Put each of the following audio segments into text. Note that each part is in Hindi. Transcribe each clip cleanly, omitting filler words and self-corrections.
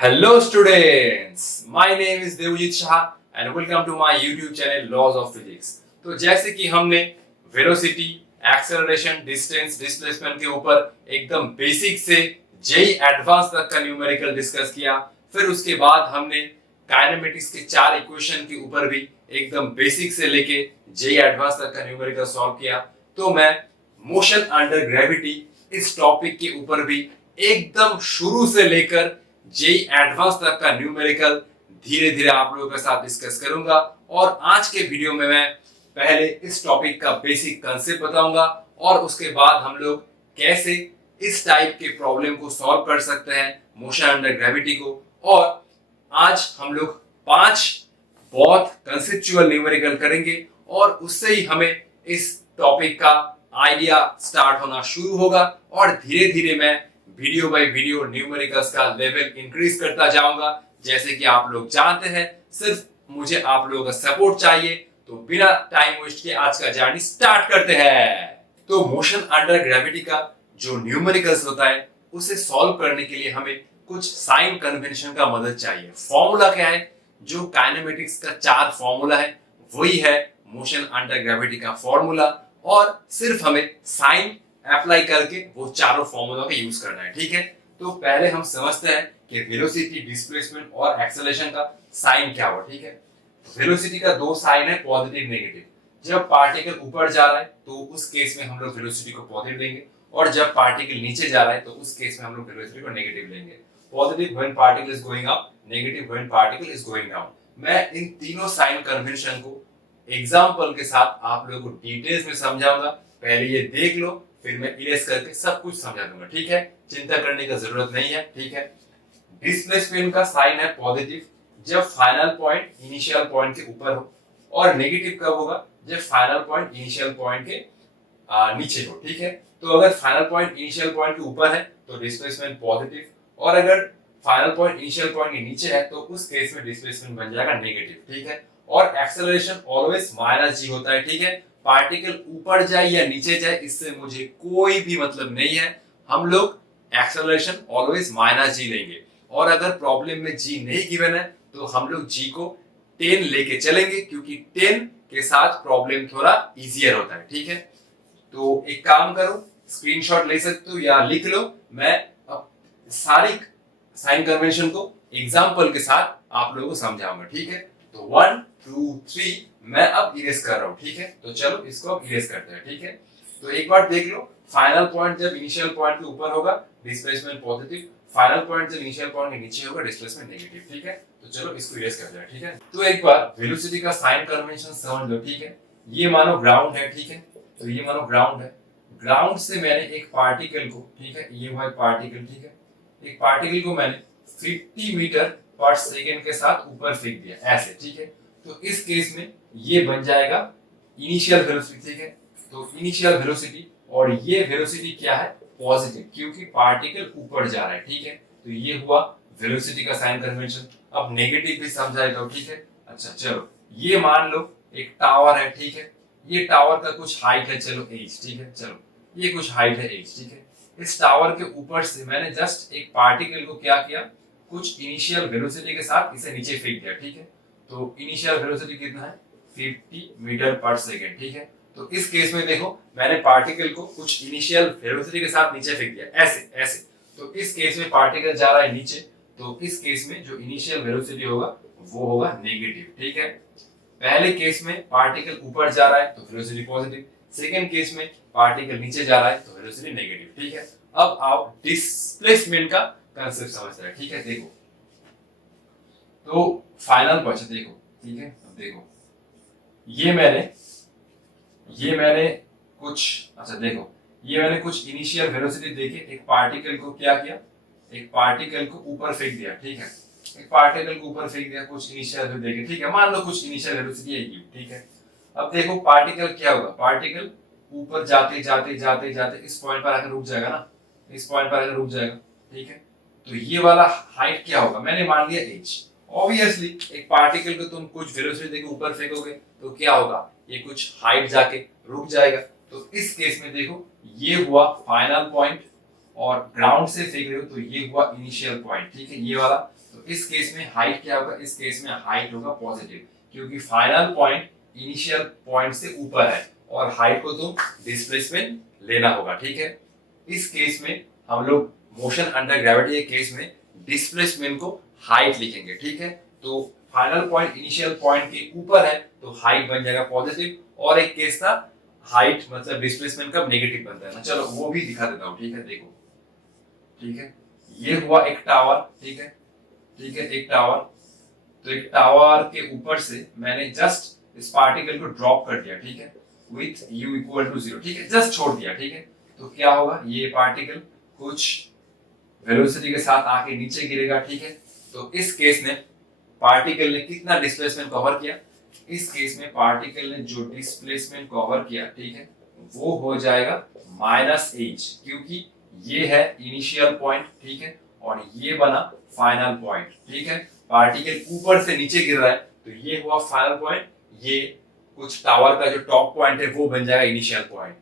Hello students, my name is Devjit Shah and welcome to my YouTube channel Laws of Physics। तो जैसे कि हमने वेलोसिटी, एक्सेलरेशन, डिस्टेंस, डिस्प्लेसमेंट के ऊपर एकदम बेसिक से जेई एडवांस तक का न्यूमेरिकल डिस्कस किया, फिर उसके बाद हमने काइनेमेटिक्स के 4 इक्वेशन के ऊपर भी एकदम बेसिक से लेके जेई एडवांस तक का न्यूमेरिकल सॉल्व किया। तो मैं मोशन अंडर ग्रेविटी इस टॉपिक के ऊपर भी एकदम शुरू से लेकर जेई एडवांस तक का न्यूमेरिकल धीरे धीरे आप लोगों के साथ डिस्कस करूंगा। और आज के वीडियो में मैं पहले इस टॉपिक का बेसिक कंसेप्ट बताऊंगा और उसके बाद हम लोग कैसे इस टाइप के प्रॉब्लम को सॉल्व कर सकते हैं मोशन अंडर ग्रेविटी को। और आज हम लोग 5 बहुत कंसेप्चुअल न्यूमेरिकल करेंगे और उससे ही हमें इस टॉपिक का आइडिया स्टार्ट होना शुरू होगा और धीरे धीरे मैं वीडियो बाय वीडियो न्यूमेरिकल्स का लेवल इंक्रीज करता जाऊंगा। जैसे कि आप लोग जानते हैं, सिर्फ मुझे आप लोगों का सपोर्ट चाहिए। तो बिना टाइम वेस्ट किए आज का जर्नी स्टार्ट करते हैं। तो मोशन अंडर ग्रेविटी का जो न्यूमेरिकल्स होता है उसे सॉल्व करने के लिए हमें कुछ साइन कन्वेंशन का मदद चाहिए। फॉर्मूला क्या है? जो काइनेमेटिक्स का 4 फॉर्मूला है वही है मोशन अंडर ग्रेविटी का फॉर्मूला, और सिर्फ हमें साइन अप्लाई करके वो चारों फॉर्मूला का यूज करना है। ठीक है, तो पहले हम समझते हैं कि वेलोसिटी, डिस्प्लेसमेंट और एक्सेलरेशन का साइन क्या हुआ। ठीक है, वेलोसिटी का 2 साइन है, पॉजिटिव नेगेटिव। जब पार्टिकल ऊपर जा रहा है तो उस केस में हम लोग वेलोसिटी को पॉजिटिव लेंगे, और जब पार्टिकल नीचे जा रहा है तो उस केस में हम लोग वेलोसिटी को नेगेटिव लेंगे। Positive when particle is going up, negative when particle is going down. मैं इन तीनों साइन कन्वेंशन को एग्जांपल के साथ आप लोगों को डिटेल्स में समझाऊंगा। पहले ये देख लो, फिर मैं इरेज करके सब कुछ समझा दूंगा। ठीक है, चिंता करने की जरूरत नहीं है। ठीक है, डिस्प्लेसमेंट का साइन है पॉजिटिव जब फाइनल पॉइंट इनिशियल पॉइंट के ऊपर हो, और नेगेटिव कब होगा? जब फाइनल पॉइंट इनिशियल पॉइंट के नीचे हो। ठीक है, तो अगर फाइनल पॉइंट इनिशियल पॉइंट के ऊपर है तो डिस्प्लेसमेंट पॉजिटिव, और अगर फाइनल पॉइंट इनिशियल पॉइंट के नीचे है तो उस केस में डिस्प्लेसमेंट बन जाएगा नेगेटिव। ठीक है, और एक्सेलरेशन ऑलवेज माइनस जी होता है। ठीक है, पार्टिकल ऊपर जाए या नीचे जाए इससे मुझे कोई भी मतलब नहीं है, हम लोग एक्सेलरेशन ऑलवेज माइनस जी लेंगे। और अगर प्रॉब्लम में जी नहीं गिवन है तो हम लोग जी को 10 लेके चलेंगे, क्योंकि 10 के साथ प्रॉब्लम थोड़ा इजियर होता है। ठीक है, तो एक काम करो, स्क्रीनशॉट ले सकते हो या लिख लो। मैं अब सारी साइन कन्वेंशन को एग्जांपल के साथ आप लोगों को समझाऊंगा। ठीक है, तो 1 2 3 मैं अब इरेज कर रहा हूं। ठीक है, तो चलो इसको अब इरेज करते हैं। ठीक है, तो एक बार देख लो, फाइनल पॉइंट जब इनिशियल पॉइंट के ऊपर होगा डिस्प्लेसमेंट पॉजिटिव, फाइनल पॉइंट जब इनिशियल पॉइंट के नीचे होगा डिस्प्लेसमेंट नेगेटिव। ठीक है, तो चलो इसको इरेज करते हैं। ठीक है, तो एक बार वेलोसिटी का साइन कन्वेंशन समझ लो। ठीक है, ये मानो ग्राउंड है। ठीक है, तो ये मानो ग्राउंड है। ग्राउंड से मैंने एक पार्टिकल को, ठीक है, ये हुआ पार्टिकल। ठीक है, एक पार्टिकल को मैंने 50 मीटर पर सेकंड के साथ ऊपर फेंक दिया ऐसे। ठीक है, तो इस केस में ये बन जाएगा इनिशियल वेलोसिटी। ठीक है, तो इनिशियल वेलोसिटी, और ये वेलोसिटी क्या है? पॉजिटिव, क्योंकि पार्टिकल ऊपर जा रहा है। ठीक है, तो ये हुआ वेलोसिटी का साइन कन्वेंशन। अब नेगेटिव भी समझा दो। ठीक है, अच्छा चलो, ये मान लो एक टावर है। ठीक है, ये टावर का कुछ हाइट है, चलो h। ठीक है, चलो ये कुछ हाइट है h। ठीक है, इस टावर के ऊपर से मैंने जस्ट एक पार्टिकल को क्या किया, कुछ इनिशियल वेलोसिटी के साथ इसे नीचे फेंक दिया। ठीक है, तो इनिशियल वेलोसिटी कितना है? 50 मीटर पर सेकंड। ठीक है, तो इस केस में देखो, मैंने पार्टिकल को कुछ इनिशियल वेलोसिटी के साथ नीचे फेंक दिया ऐसे ऐसे। तो इस केस में पार्टिकल जा रहा है नीचे, तो इस केस में जो इनिशियल वेलोसिटी होगा वो होगा नेगेटिव। ठीक है, पहले केस में पार्टिकल ऊपर जा रहा है तो वेलोसिटी पॉजिटिव, सेकंड केस में पार्टिकल नीचे जा रहा है तो वेलोसिटी नेगेटिव। ठीक है, अब आप डिस्प्लेसमेंट का कंसेप्ट समझते हैं। ठीक है, देखो, तो फाइनल बचा, देखो। ठीक है, अब देखो, ये मैंने कुछ, अच्छा देखो, ये मैंने कुछ इनिशियल वेलोसिटी देके एक पार्टिकल को क्या किया, एक पार्टिकल को ऊपर फेंक दिया। ठीक है, एक पार्टिकल को ऊपर फेंक दिया कुछ इनिशियल वेलोसिटी देके। ठीक है, मान लो कुछ इनिशियल वेलोसिटी है u। ठीक है, अब देखो पार्टिकल क्या होगा, पार्टिकल ऊपर जाते जाते जाते जाते इस पॉइंट पर आकर रुक जाएगा ना, इस पॉइंट पर आकर रुक जाएगा। ठीक है, तो ये वाला हाइट क्या होगा? मैंने मान लिया h। ऑब्वियसली एक पार्टिकल को तुम कुछ वेलोसिटी देके ऊपर फेंकोगे तो क्या होगा, ये कुछ हाइट जाके रुक जाएगा। तो इस केस में देखो, ये हुआ फाइनल पॉइंट, और ग्राउंड से फेंक रहे हो तो ये हुआ इनिशियल पॉइंट। ठीक है, ये वाला, तो इस केस में हाइट क्या होगा, इस केस में हाइट होगा पॉजिटिव, क्योंकि फाइनल पॉइंट इनिशियल पॉइंट से ऊपर है और हाइट को तो डिस्प्लेसमेंट लेना होगा, ठीक है। इस केस में हम लोग मोशन अंडर ग्रेविटी के केस में डिस्प्लेसमेंट को हाइट लिखेंगे, ठीक है। तो फाइनल पॉइंट इनिशियल पॉइंट के ऊपर है तो हाइट बन जाएगा पॉजिटिव, और एक केस था हाइट मतलब डिस्प्लेसमेंट कब नेगेटिव बनता है ना, चलो वो भी दिखा देता हूं, ठीक है। देखो, ठीक है, ये हुआ एक टावर, ठीक है, ठीक है, एक टावर। तो एक टावर के ऊपर से मैंने जस्ट इस पार्टिकल को ड्रॉप कर दिया, ठीक है, विथ u इक्वल टू 0, ठीक है, जस्ट छोड़ दिया, ठीक है। तो क्या होगा, ये पार्टिकल कुछ वेलोसिटी के साथ आके नीचे गिरेगा, ठीक है। तो इस केस में पार्टिकल ने कितना डिस्प्लेसमेंट कवर किया, इस केस में पार्टिकल ने जो डिस्प्लेसमेंट कवर किया, ठीक है, वो हो जाएगा -h, क्योंकि ये है इनिशियल पॉइंट, ठीक है, और ये बना फाइनल पॉइंट, ठीक है। पार्टिकल ऊपर से नीचे गिर रहा है तो ये हुआ फाइनल पॉइंट, ये कुछ टावर का जो टॉप पॉइंट है वो बन जाएगा इनिशियल पॉइंट।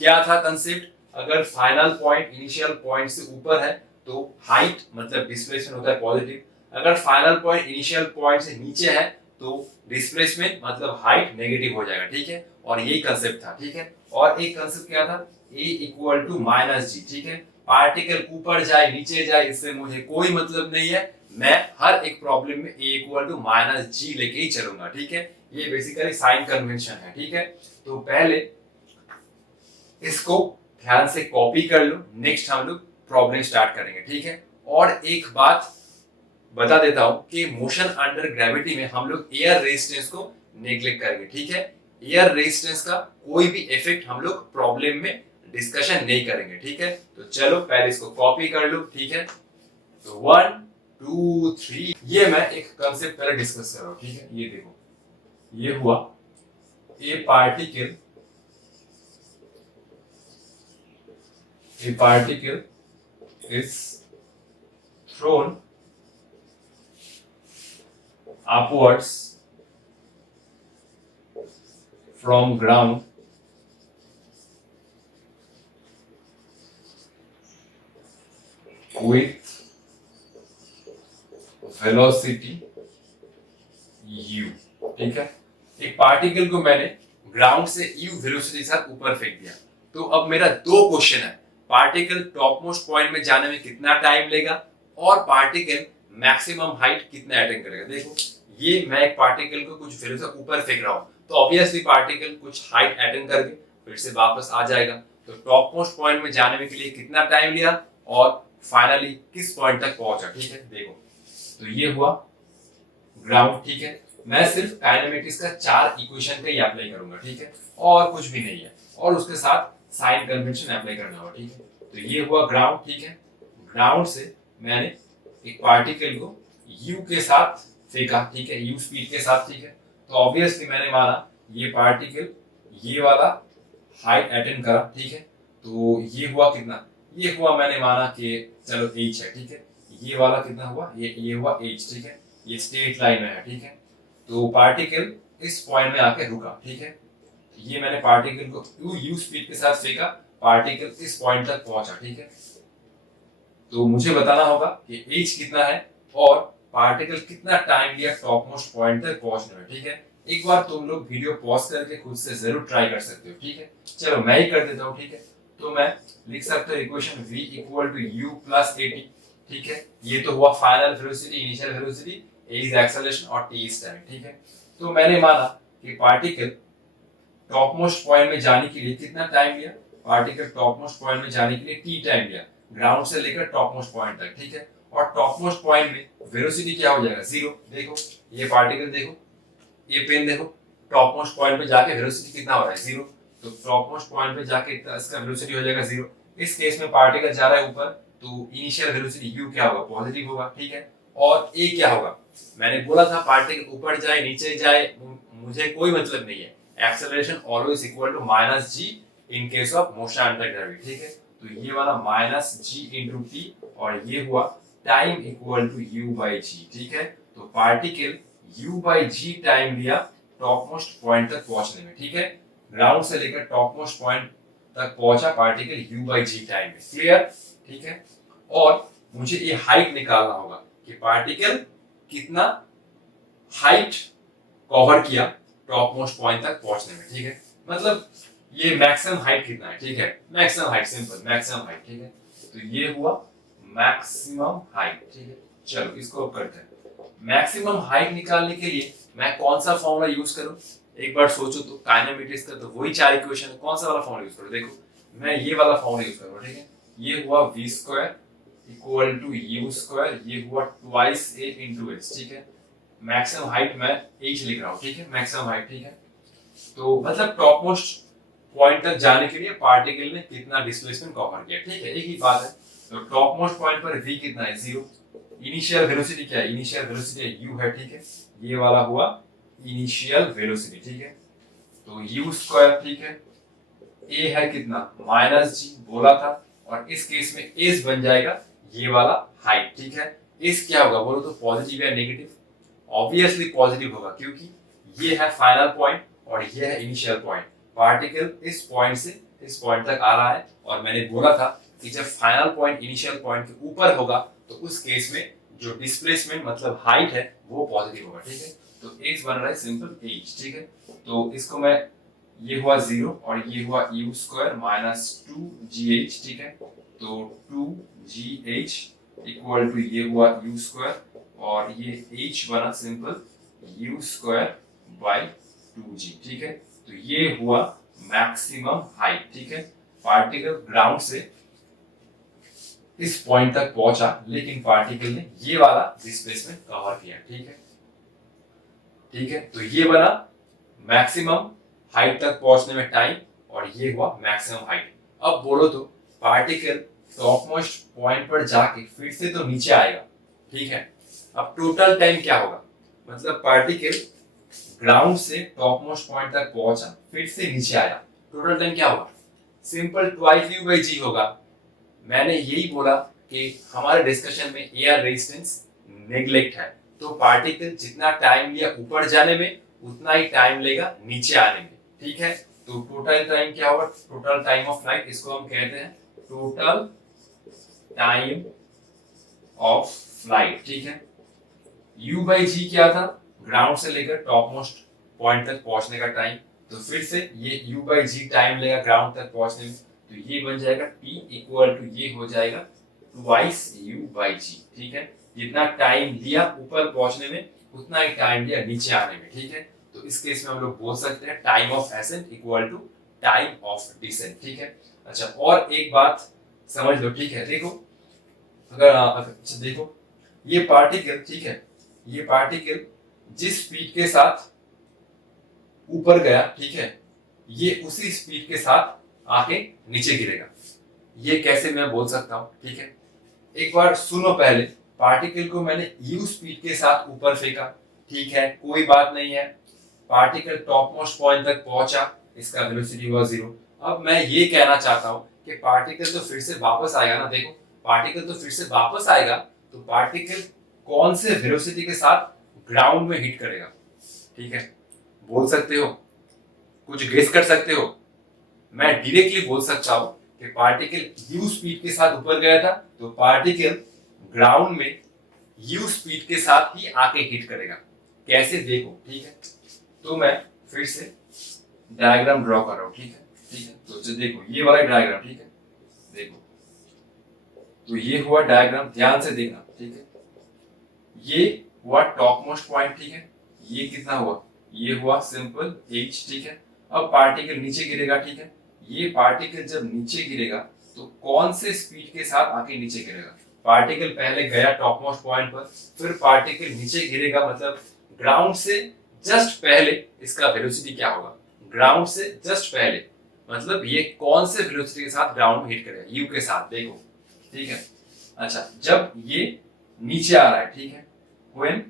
क्या था कंसेप्ट, अगर फाइनल पॉइंट इनिशियल पॉइंट से ऊपर है तो हाइट मतलब डिस्प्लेसमेंट होता है पॉजिटिव, अगर फाइनल पॉइंट इनिशियल पॉइंट से नीचे है तो डिस्प्लेसमेंट मतलब हाइट नेगेटिव हो जाएगा, ठीक है। और यही कंसेप्ट था, ठीक है। और एक कंसेप्ट क्या था, a इक्वल टू -g, ठीक है। पार्टिकल ऊपर जाए नीचे जाए इससे मुझे कोई मतलब नहीं है, मैं हर एक प्रॉब्लम में a इक्वल टू -g लेके ही चलूंगा, ठीक है। ये बेसिकली साइन कन्वेंशन है, ठीक है। तो पहले इसको ध्यान से कॉपी कर लो, नेक्स्ट हम लोग प्रॉब्लम स्टार्ट करेंगे, ठीक है। और एक बात बता देता हूं कि मोशन अंडर ग्रेविटी में हम लोग एयर रेजिस्टेंस को नेग्लेक्ट करेंगे, ठीक है। एयर रेजिस्टेंस का कोई भी इफेक्ट हम लोग प्रॉब्लम में डिस्कशन नहीं करेंगे, ठीक है। तो चलो पहले इसको कॉपी कर लो, ठीक है। तो 1 2 3, ये मैं एक कंसेप्ट पहले डिस्कस कर रहा हूं, ठीक है। ये देखो, ये हुआ a particle is thrown upwards from ground with velocity u, ठीक है। एक पार्टिकल को मैंने ग्राउंड से u वेलोसिटी के साथ ऊपर फेंक दिया। तो अब मेरा दो क्वेश्चन है, पार्टिकल टॉप मोस्ट पॉइंट में जाने में कितना टाइम लेगा और पार्टिकल मैक्सिमम हाइट कितना अटेन करेगा। देखो, ये मैं एक पार्टिकल को कुछ वेलोसिटी ऊपर फेंक रहा हूं तो ऑब्वियसली पार्टिकल कुछ हाइट अटेन करके फिर से वापस आ जाएगा। तो टॉप मोस्ट पॉइंट में जाने में के लिए कितना टाइम लिया और फाइनली किस पॉइंट तक पहुंचा, ठीक है। देखो, तो ये हुआ ग्राउंड, ठीक है। मैं सिर्फ काइनेमेटिक्स का 4 इक्वेशन का ही अप्लाई करूंगा, ठीक है, और कुछ भी नहीं है, और उसके साथ साइन कन्वेंशन अप्लाई करना होगा, ठीक है। तो ये हुआ ग्राउंड, ठीक है। ग्राउंड से मैंने एक पार्टिकल को u के साथ फेंका, ठीक है, u स्पीड के साथ, ठीक है। तो ऑब्वियसली मैंने माना ये पार्टिकल ये वाला हाइट अटेन करा, ठीक है। तो ये हुआ कितना, ये हुआ मैंने माना कि चलो h है, ठीक है। ये वाला कितना हुआ, ये हुआ h, ठीक है। ये स्ट्रेट लाइन में है, ठीक है। तो पार्टिकल इस पॉइंट में आके रुका, ठीक है। ये मैंने पार्टिकल को u स्पीड के साथ फेंका, पार्टिकल इस पॉइंट तक पहुंचा, ठीक है। तो मुझे बताना होगा कि h कितना है और पार्टिकल कितना टाइम लिया टॉप मोस्ट पॉइंट तक पहुंचने में, ठीक है। एक बार तुम लोग वीडियो पॉज करके खुद से जरूर ट्राई कर सकते हो, ठीक है। चलो मैं ही कर देता हूं, ठीक है। तो मैं लिख सकता हूं equation v equal to u plus at, ठीक है। ये तो हुआ final velocity, initial velocity, a is acceleration और t इज टाइम, ठीक है। तो मैंने माना कि पार्टिकल टॉप मोस्ट पॉइंट में जाने के लिए कितना टाइम लिया, पार्टिकल टॉप मोस्ट पॉइंट में जाने के लिए t टाइम लिया, ग्राउंड से लेकर टॉप मोस्ट पॉइंट तक, ठीक है। और टॉप मोस्ट पॉइंट में वेलोसिटी क्या हो जाएगा, 0। देखो ये पार्टिकल, देखो ये पेन, देखो टॉप मोस्ट पॉइंट पे जाके वेलोसिटी कितना हो रहा है, 0। तो टॉप मोस्ट पॉइंट पे जाके इसका वेलोसिटी हो जाएगा 0। इस केस में पार्टिकल जा रहा है ऊपर तो इनिशियल वेलोसिटी u क्या होगा, पॉजिटिव होगा, ठीक है। और a क्या होगा, मैंने बोला था पार्टिकल ऊपर जाए नीचे जाए मुझे कोई मतलब नहीं है, acceleration always equal to -g in case of motion under gravity, ठीक है। तो ये वाला -g इनटू t और ये हुआ टाइम इक्वल टू u/g, ठीक है। तो पार्टिकल u/g टाइम लिया टॉप मोस्ट पॉइंट तक पहुंचने में, ठीक है। ग्राउंड से लेकर टॉप मोस्ट पॉइंट तक पहुंचा पार्टिकल u/g टाइम में, क्लियर, ठीक है। और मुझे ये हाइट निकालना होगा, कि पार्टिकल कितना हाइट कवर किया टॉप मोस्ट पॉइंट तक पहुंचने में, ठीक है। मतलब ये मैक्सिमम हाइट कितना है, ठीक है, maximum height, simple maximum height, ठीक है। तो ये हुआ मैक्सिमम हाइट, ठीक है। चलो इसको करते हैं। मैक्सिमम हाइट निकालने के लिए मैं कौन सा फॉर्मूला यूज करूं, एक बार सोचो तो। काइनेमेटिक्स का तो वही 4 इक्वेशन है, कौन सा वाला फॉर्मूला यूज करूं? देखो मैं ये वाला फॉर्मूला यूज करूंगा, ठीक है। ये हुआ v square equal to u square, ये हुआ ट्वाइस a इनटू h, ठीक है। मैक्सिमम हाइट मैं h लिख रहा हूं, ठीक है, मैक्सिमम हाइट, ठीक है। तो मतलब टॉप मोस्ट पॉइंट तक जाने के लिए पार्टिकल ने कितना डिस्प्लेसमेंट कवर किया, ठीक है, एक ही बात है। तो टॉप मोस्ट पॉइंट पर v कितना है, 0। इनिशियल वेलोसिटी क्या है, इनिशियल वेलोसिटी u है, ठीक है। ये वाला हुआ इनिशियल वेलोसिटी, ठीक है। तो u स्क्वायर, ठीक है। a है कितना, -g बोला था, और इस केस में s बन जाएगा ये वाला हाइट, ठीक है। s क्या होगा बोलो तो, पॉजिटिव या नेगेटिव? ऑब्वियसली पॉजिटिव होगा, क्योंकि ये है फाइनल पॉइंट और ये है इनिशियल पॉइंट। पार्टिकल इस पॉइंट से इस पॉइंट तक आ रहा है, और मैंने बोला था कि जब फाइनल पॉइंट इनिशियल पॉइंट के ऊपर होगा तो उस केस में जो डिस्प्लेसमेंट मतलब हाइट है वो पॉजिटिव होगा, ठीक है। तो h बन रहा है सिंपल h, ठीक है। तो इसको मैं, ये हुआ 0 और ये हुआ u स्क्वायर माइनस 2gh, ठीक है। तो 2gh इक्वल टू ये हुआ u स्क्वायर, और ये h बना simple u square by 2g, ठीक है। तो ये हुआ मैक्सिमम हाइट, ठीक है। पार्टिकल ग्राउंड से इस पॉइंट तक पहुंचा, लेकिन पार्टिकल ने ये वाला डिस्प्लेसमेंट कवर किया, ठीक है, ठीक है। तो ये बना मैक्सिमम हाइट तक पहुंचने में टाइम, और ये हुआ मैक्सिमम हाइट। अब बोलो तो पार्टिकल टॉप मोस्ट पॉइंट पर जाके फिर से तो नीचे आएगा, ठीक है। अब टोटल टाइम क्या होगा, मतलब पार्टिकल ग्राउंड से टॉप मोस्ट पॉइंट तक पहुंचा, फिर से नीचे आया, टोटल टाइम क्या होगा? Simple twice u by g होगा। मैंने यही बोला कि हमारे डिस्कशन में एयर रेजिस्टेंस नेग्लेक्ट है, तो पार्टिकल जितना टाइम लिया ऊपर जाने में उतना ही टाइम लेगा नीचे आने में, ठीक है। तो टोटल टाइम क्या होगा, टोटल टाइम ऑफ फ्लाइट, इसको हम कहते हैं टोटल टाइम ऑफ फ्लाइट, ठीक है। u बाई g क्या था, ग्राउंड से लेकर टॉप मोस्ट पॉइंट तक पहुंचने का टाइम। तो फिर से ये u बाई g टाइम लेगा ग्राउंड तक पहुंचने में, तो ये बन जाएगा t इक्वल टू, ये हो जाएगा ट्वाइस u बाई g, ठीक है। जितना टाइम लिया ऊपर पहुंचने में उतना ही टाइम लिया नीचे आने में, ठीक है। तो इस केस में हम लोग बोल सकते हैं time of ascent equal to time of descent, ठीक है। अच्छा, और एक बात समझ लो, ठीक है। देखो अगर अच्छा देखो, ये पार्टिकल, ठीक है, ये पार्टिकल जिस स्पीड के साथ ऊपर गया, ठीक है, ये उसी स्पीड के साथ आके नीचे गिरेगा। ये कैसे मैं बोल सकता हूं, ठीक है। एक बार सुनो, पहले पार्टिकल को मैंने u स्पीड के साथ ऊपर फेंका, ठीक है, कोई बात नहीं है। पार्टिकल टॉप मोस्ट पॉइंट तक पहुंचा, इसका वेलोसिटी हुआ 0। अब मैं ये कहना चाहता हूं कि पार्टिकल तो फिर से वापस आएगा ना। देखो पार्टिकल तो फिर से वापस आएगा, तो पार्टिकल कौन से वेलोसिटी के साथ ग्राउंड में हिट करेगा, ठीक है, बोल सकते हो, कुछ गेस कर सकते हो? मैं डायरेक्टली बोल सकता हूं कि पार्टिकल u स्पीड के साथ ऊपर गया था, तो पार्टिकल ग्राउंड में u स्पीड के साथ ही आके हिट करेगा। कैसे देखो, ठीक है। तो मैं फिर से डायग्राम ड्रॉ कर रहा हूं, ठीक है, ठीक है। तो देखो ये वाला डायग्राम, ठीक है, देखो तो ये हुआ डायग्राम, ध्यान से देखना, ठीक है। ये हुआ टॉप मोस्ट पॉइंट, ठीक है। ये कितना हुआ, ये हुआ सिंपल h, ठीक है। अब पार्टिकल नीचे गिरेगा, ठीक है। ये पार्टिकल जब नीचे गिरेगा तो कौन से स्पीड के साथ आके नीचे गिरेगा? पार्टिकल पहले गया टॉप मोस्ट पॉइंट पर, फिर पार्टिकल नीचे गिरेगा, मतलब ग्राउंड से जस्ट पहले इसका वेलोसिटी क्या होगा? ग्राउंड से जस्ट पहले, मतलब ये कौन से वेलोसिटी के साथ ग्राउंड में हिट करेगा? u के साथ, देखो, ठीक है। अच्छा, जब ये नीचे आ रहा है, ठीक है, when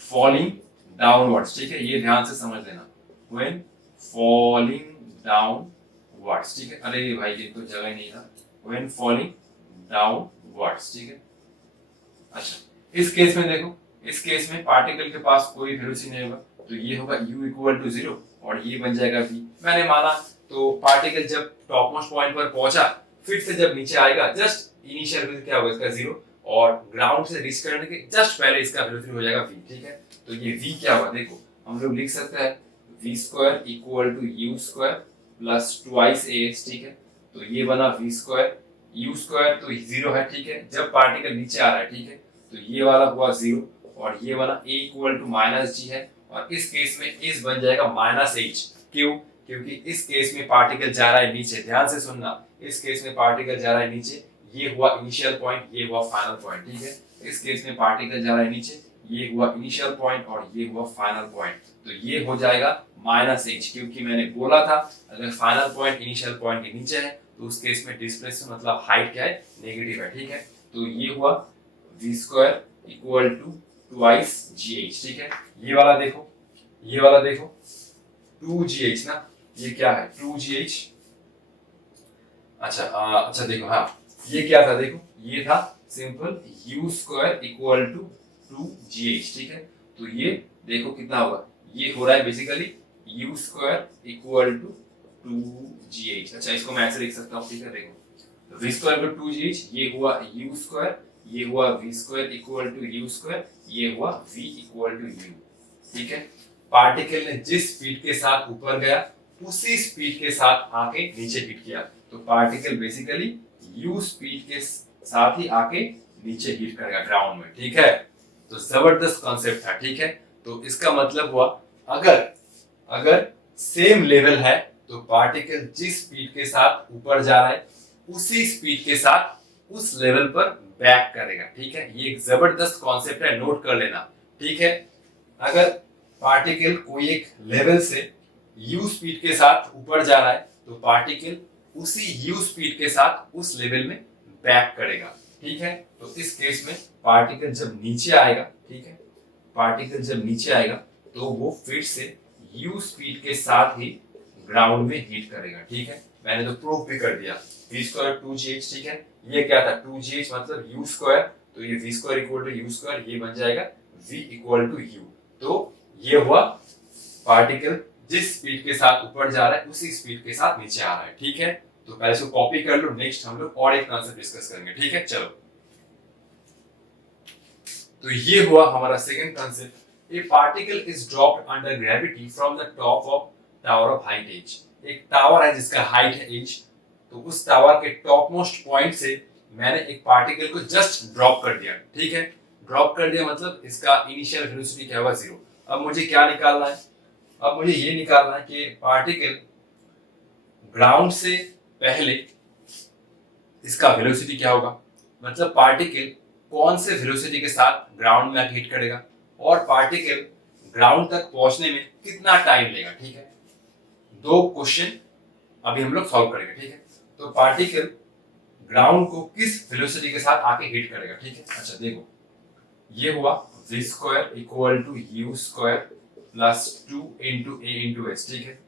falling downwards, ठीक है, ये ध्यान से समझ लेना, when falling downwards, ठीक है। अरे भाई ये तो जगह ही नहीं था, when falling downwards, ठीक है। अच्छा, इस केस में देखो, इस केस में पार्टिकल के पास कोई वेलोसिटी नहीं होगा, तो ये होगा u इक्वल टू 0 और ये बन जाएगा v। मैंने माना तो पार्टिकल जब टॉप मोस्ट पॉइंट पर पहुंचा, फिर से जब नीचे आएगा, जस्ट इनिशियल वेलोसिटी क्या होगा इसका 0, और ग्राउंड से रीच करने के जस्ट पहले इसका वेलोसिटी हो जाएगा v, ठीक है। तो ये v क्या हुआ, देखो हम लोग लिख सकते हैं v square equal to u square plus twice ah, ठीक है। तो ये बना v स्क्वायर, u स्क्वायर तो जीरो है, ठीक है, जब पार्टिकल नीचे आ रहा है, ठीक है। तो ये वाला हुआ जीरो और ये वाला a इक्वल टू माइनस जी है और इस केस में इस बन जाएगा माइनस h। क्यों? क्योंकि इस केस में पार्टिकल जा रहा है नीचे, ध्यान से सुनना, इस केस में पार्टिकल जा रहा है नीचे, ये हुआ इनिशियल पॉइंट, ये हुआ फाइनल पॉइंट, ठीक है। इस केस में पार्टिकल जा रहा है नीचे, ये हुआ इनिशियल पॉइंट और ये हुआ फाइनल पॉइंट, तो ये हो जाएगा माइनस h, क्योंकि मैंने बोला था अगर फाइनल पॉइंट इनिशियल पॉइंट के नीचे है तो उस केस में डिस्प्लेसमेंट मतलब हाइट क्या है, नेगेटिव है, ठीक है। तो ये हुआ v square equal to twice gh, ठीक है। ये वाला देखो, ये वाला देखो 2gh ना, ये क्या है 2gh। अच्छा देखो, हाँ ये क्या था, देखो ये था simple u square equal to 2gh, ठीक है। तो ये देखो कितना होगा, ये हो रहा है basically u square equal to 2gh। अच्छा इसको मैं ऐसे लिख सकता हूँ, ठीक है। देखो v स्क्वायर टू 2gh, ये हुआ u स्क्वायर, ये हुआ v square equal to u square, ये हुआ v इक्वल टू u, ठीक है। पार्टिकल ने जिस स्पीड के साथ ऊपर गया उसी स्पीड के साथ आके नीचे हिट किया, तो पार्टिकल बेसिकली u स्पीड के साथ ही आके नीचे हिट करेगा ग्राउंड में, ठीक है। तो जबरदस्त कॉन्सेप्ट था, ठीक है। तो इसका मतलब हुआ अगर सेम लेवल है तो पार्टिकल जिस स्पीड के साथ ऊपर जा रहा है उसी स्पीड के साथ उस लेवल पर बैक करेगा, ठीक है। ये एक जबरदस्त कॉन्सेप्ट है, नोट कर लेना, ठीक है। अगर पार्टिकल कोई एक लेवल से u स्पीड के साथ ऊपर जा रहा है तो पार्टिकल उसी u स्पीड के साथ उस लेवल में बैक करेगा, ठीक है। तो इस केस में पार्टिकल जब नीचे आएगा, ठीक है, पार्टिकल जब नीचे आएगा तो वो फिर से u स्पीड के साथ ही ग्राउंड में हिट करेगा, ठीक है। मैंने तो प्रूफ भी कर दिया, v स्क्वायर 2gh, ठीक है। ये क्या था 2gh मतलब u स्क्वायर, तो ये v square equal to u square, ये बन जाएगा v इक्वल टू u। तो ये हुआ पार्टिकल जिस स्पीड के साथ ऊपर जा रहा है उसी स्पीड के साथ नीचे आ रहा है, ठीक है। तो पहले इसको कॉपी कर लो, नेक्स्ट हम लोग और एक कॉन्सेप्ट डिस्कस करेंगे, ठीक है। चलो, तो ये हुआ हमारा second concept. A particle is dropped under gravity from the top of tower of height h. एक टावर है जिसका हाइट है एज, तो उस टावर के टॉप मोस्ट पॉइंट से मैंने एक पार्टिकल को जस्ट ड्रॉप कर दिया, ठीक है। ड्रॉप कर दिया मतलब इसका इनिशियल वेलोसिटी क्या हुआ, जीरो। अब मुझे क्या निकालना है, अब मुझे ये निकालना है कि पार्टिकल ग्राउंड से पहले इसका वेलोसिटी क्या होगा, मतलब पार्टिकल कौन से वेलोसिटी के साथ ग्राउंड में आके हिट करेगा और पार्टिकल ग्राउंड तक पहुंचने में कितना टाइम लेगा, ठीक है। दो क्वेश्चन अभी हम लोग सॉल्व करेंगे, ठीक है। तो पार्टिकल ग्राउंड को किस वेलोसिटी के साथ आके हिट करेगा, ठीक है। अच्छा देखो, ये हुआ v square equal to u square plus 2 into a into s, ठीक है।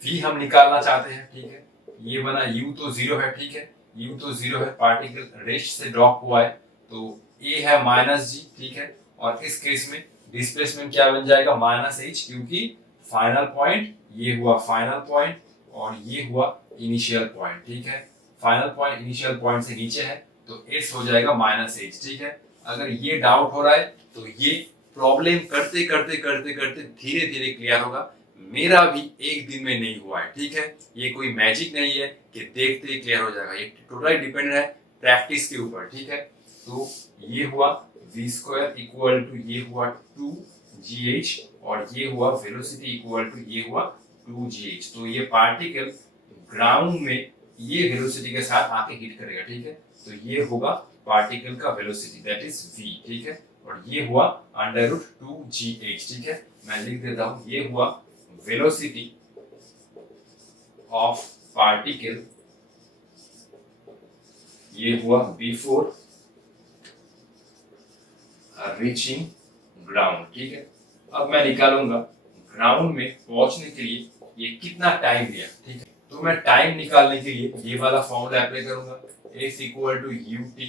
v हम निकालना चाहते हैं, ठीक है। ये बना u तो जीरो है, ठीक है, u तो जीरो है, पार्टिकल रेस्ट से ड्रॉप हुआ है, तो a है माइनस जी, ठीक है। और इस केस में डिस्प्लेसमेंट क्या बन जाएगा माइनस h, क्योंकि फाइनल पॉइंट ये हुआ फाइनल पॉइंट और ये हुआ इनिशियल पॉइंट, ठीक है। फाइनल पॉइंट इनिशियल पॉइंट से नीचे है तो s हो जाएगा माइनस h, ठीक है। अगर ये डाउट हो रहा है तो ये प्रॉब्लम करते करते करते करते धीरे धीरे क्लियर होगा। मेरा भी एक दिन में नहीं हुआ है, ठीक है। ये कोई मैजिक नहीं है कि देखते ही क्लियर हो जाएगा, ये टोटली डिपेंड है प्रैक्टिस के ऊपर, ठीक है। तो ये हुआ v स्क्वायर इक्वल टू ये हुआ 2gh और ये हुआ वेलोसिटी इक्वल टू ये हुआ 2gh। तो ये पार्टिकल ग्राउंड में ये वेलोसिटी के साथ आके हिट करेगा, ठीक है। तो ये होगा पार्टिकल का वेलोसिटी, दैट इज v, ठीक है। और ये हुआ अंडर रूट 2gh, ठीक है। मैं लिख देता हूं, ये हुआ वेलोसिटी ऑफ पार्टिकल, ये हुआ बिफोर रीचिंग ग्राउंड, ठीक है। अब मैं निकालूंगा ग्राउंड में पहुंचने के लिए ये कितना टाइम लिया, ठीक है। तो मैं टाइम निकालने के लिए ये वाला फॉर्मूला अप्लाई करूंगा, s equal to ut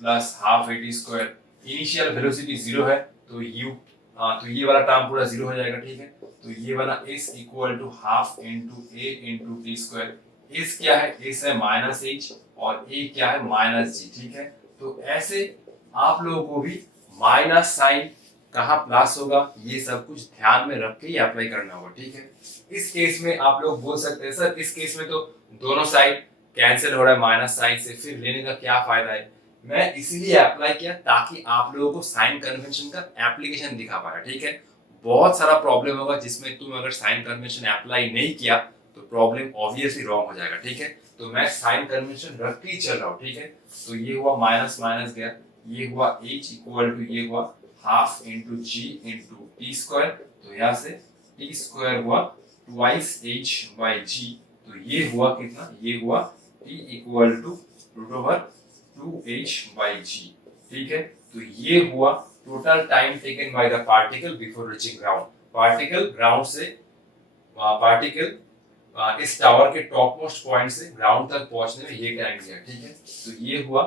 plus half at square. Initial velocity zero है तो u, तो ये वाला टर्म पूरा जीरो हो जाएगा, ठीक है। तो ये वाला s equal to half into a into t square. s क्या है, s है माइनस h और a क्या है माइनस g, ठीक है। तो ऐसे आप लोगों को भी माइनस साइन कहाँ प्लस होगा ये सब कुछ ध्यान में रख के ही अप्लाई करना होगा, ठीक है। इस केस में आप लोग बोल सकते हैं सर इस केस में तो दोनों साइड कैंसिल हो रहा है माइनस साइन से, फिर लेने का क्या फायदा है। मैं इसीलिए अप्लाई किया ताकि आप लोगों को साइन कन्वेंशन का एप्लीकेशन दिखा पाया, ठीक है। बहुत सारा प्रॉब्लम होगा जिसमें तुम अगर साइन कन्वेंशन अप्लाई नहीं किया तो प्रॉब्लम ऑब्वियसली रॉन्ग हो जाएगा, ठीक है। तो मैं साइन कन्वेंशन रख के ही चल रहा हूँ, ठीक है। तो ये हुआ माइनस माइनस गया, ये हुआ h इक्वल टू ये हुआ half into g into t square, तो यहाँ से टी स्क्वायर हुआ ट्वाइस h बाई जी, तो ये हुआ कितना, ये हुआ t equal to root over 2h by g, ठीक है। तो ये हुआ total time taken by the particle before reaching ground. Particle ground से पार्टिकल इस टावर के टॉप मोस्ट पॉइंट से ग्राउंड तक पहुंचने में ये टाइम लिया, ठीक है। तो ये हुआ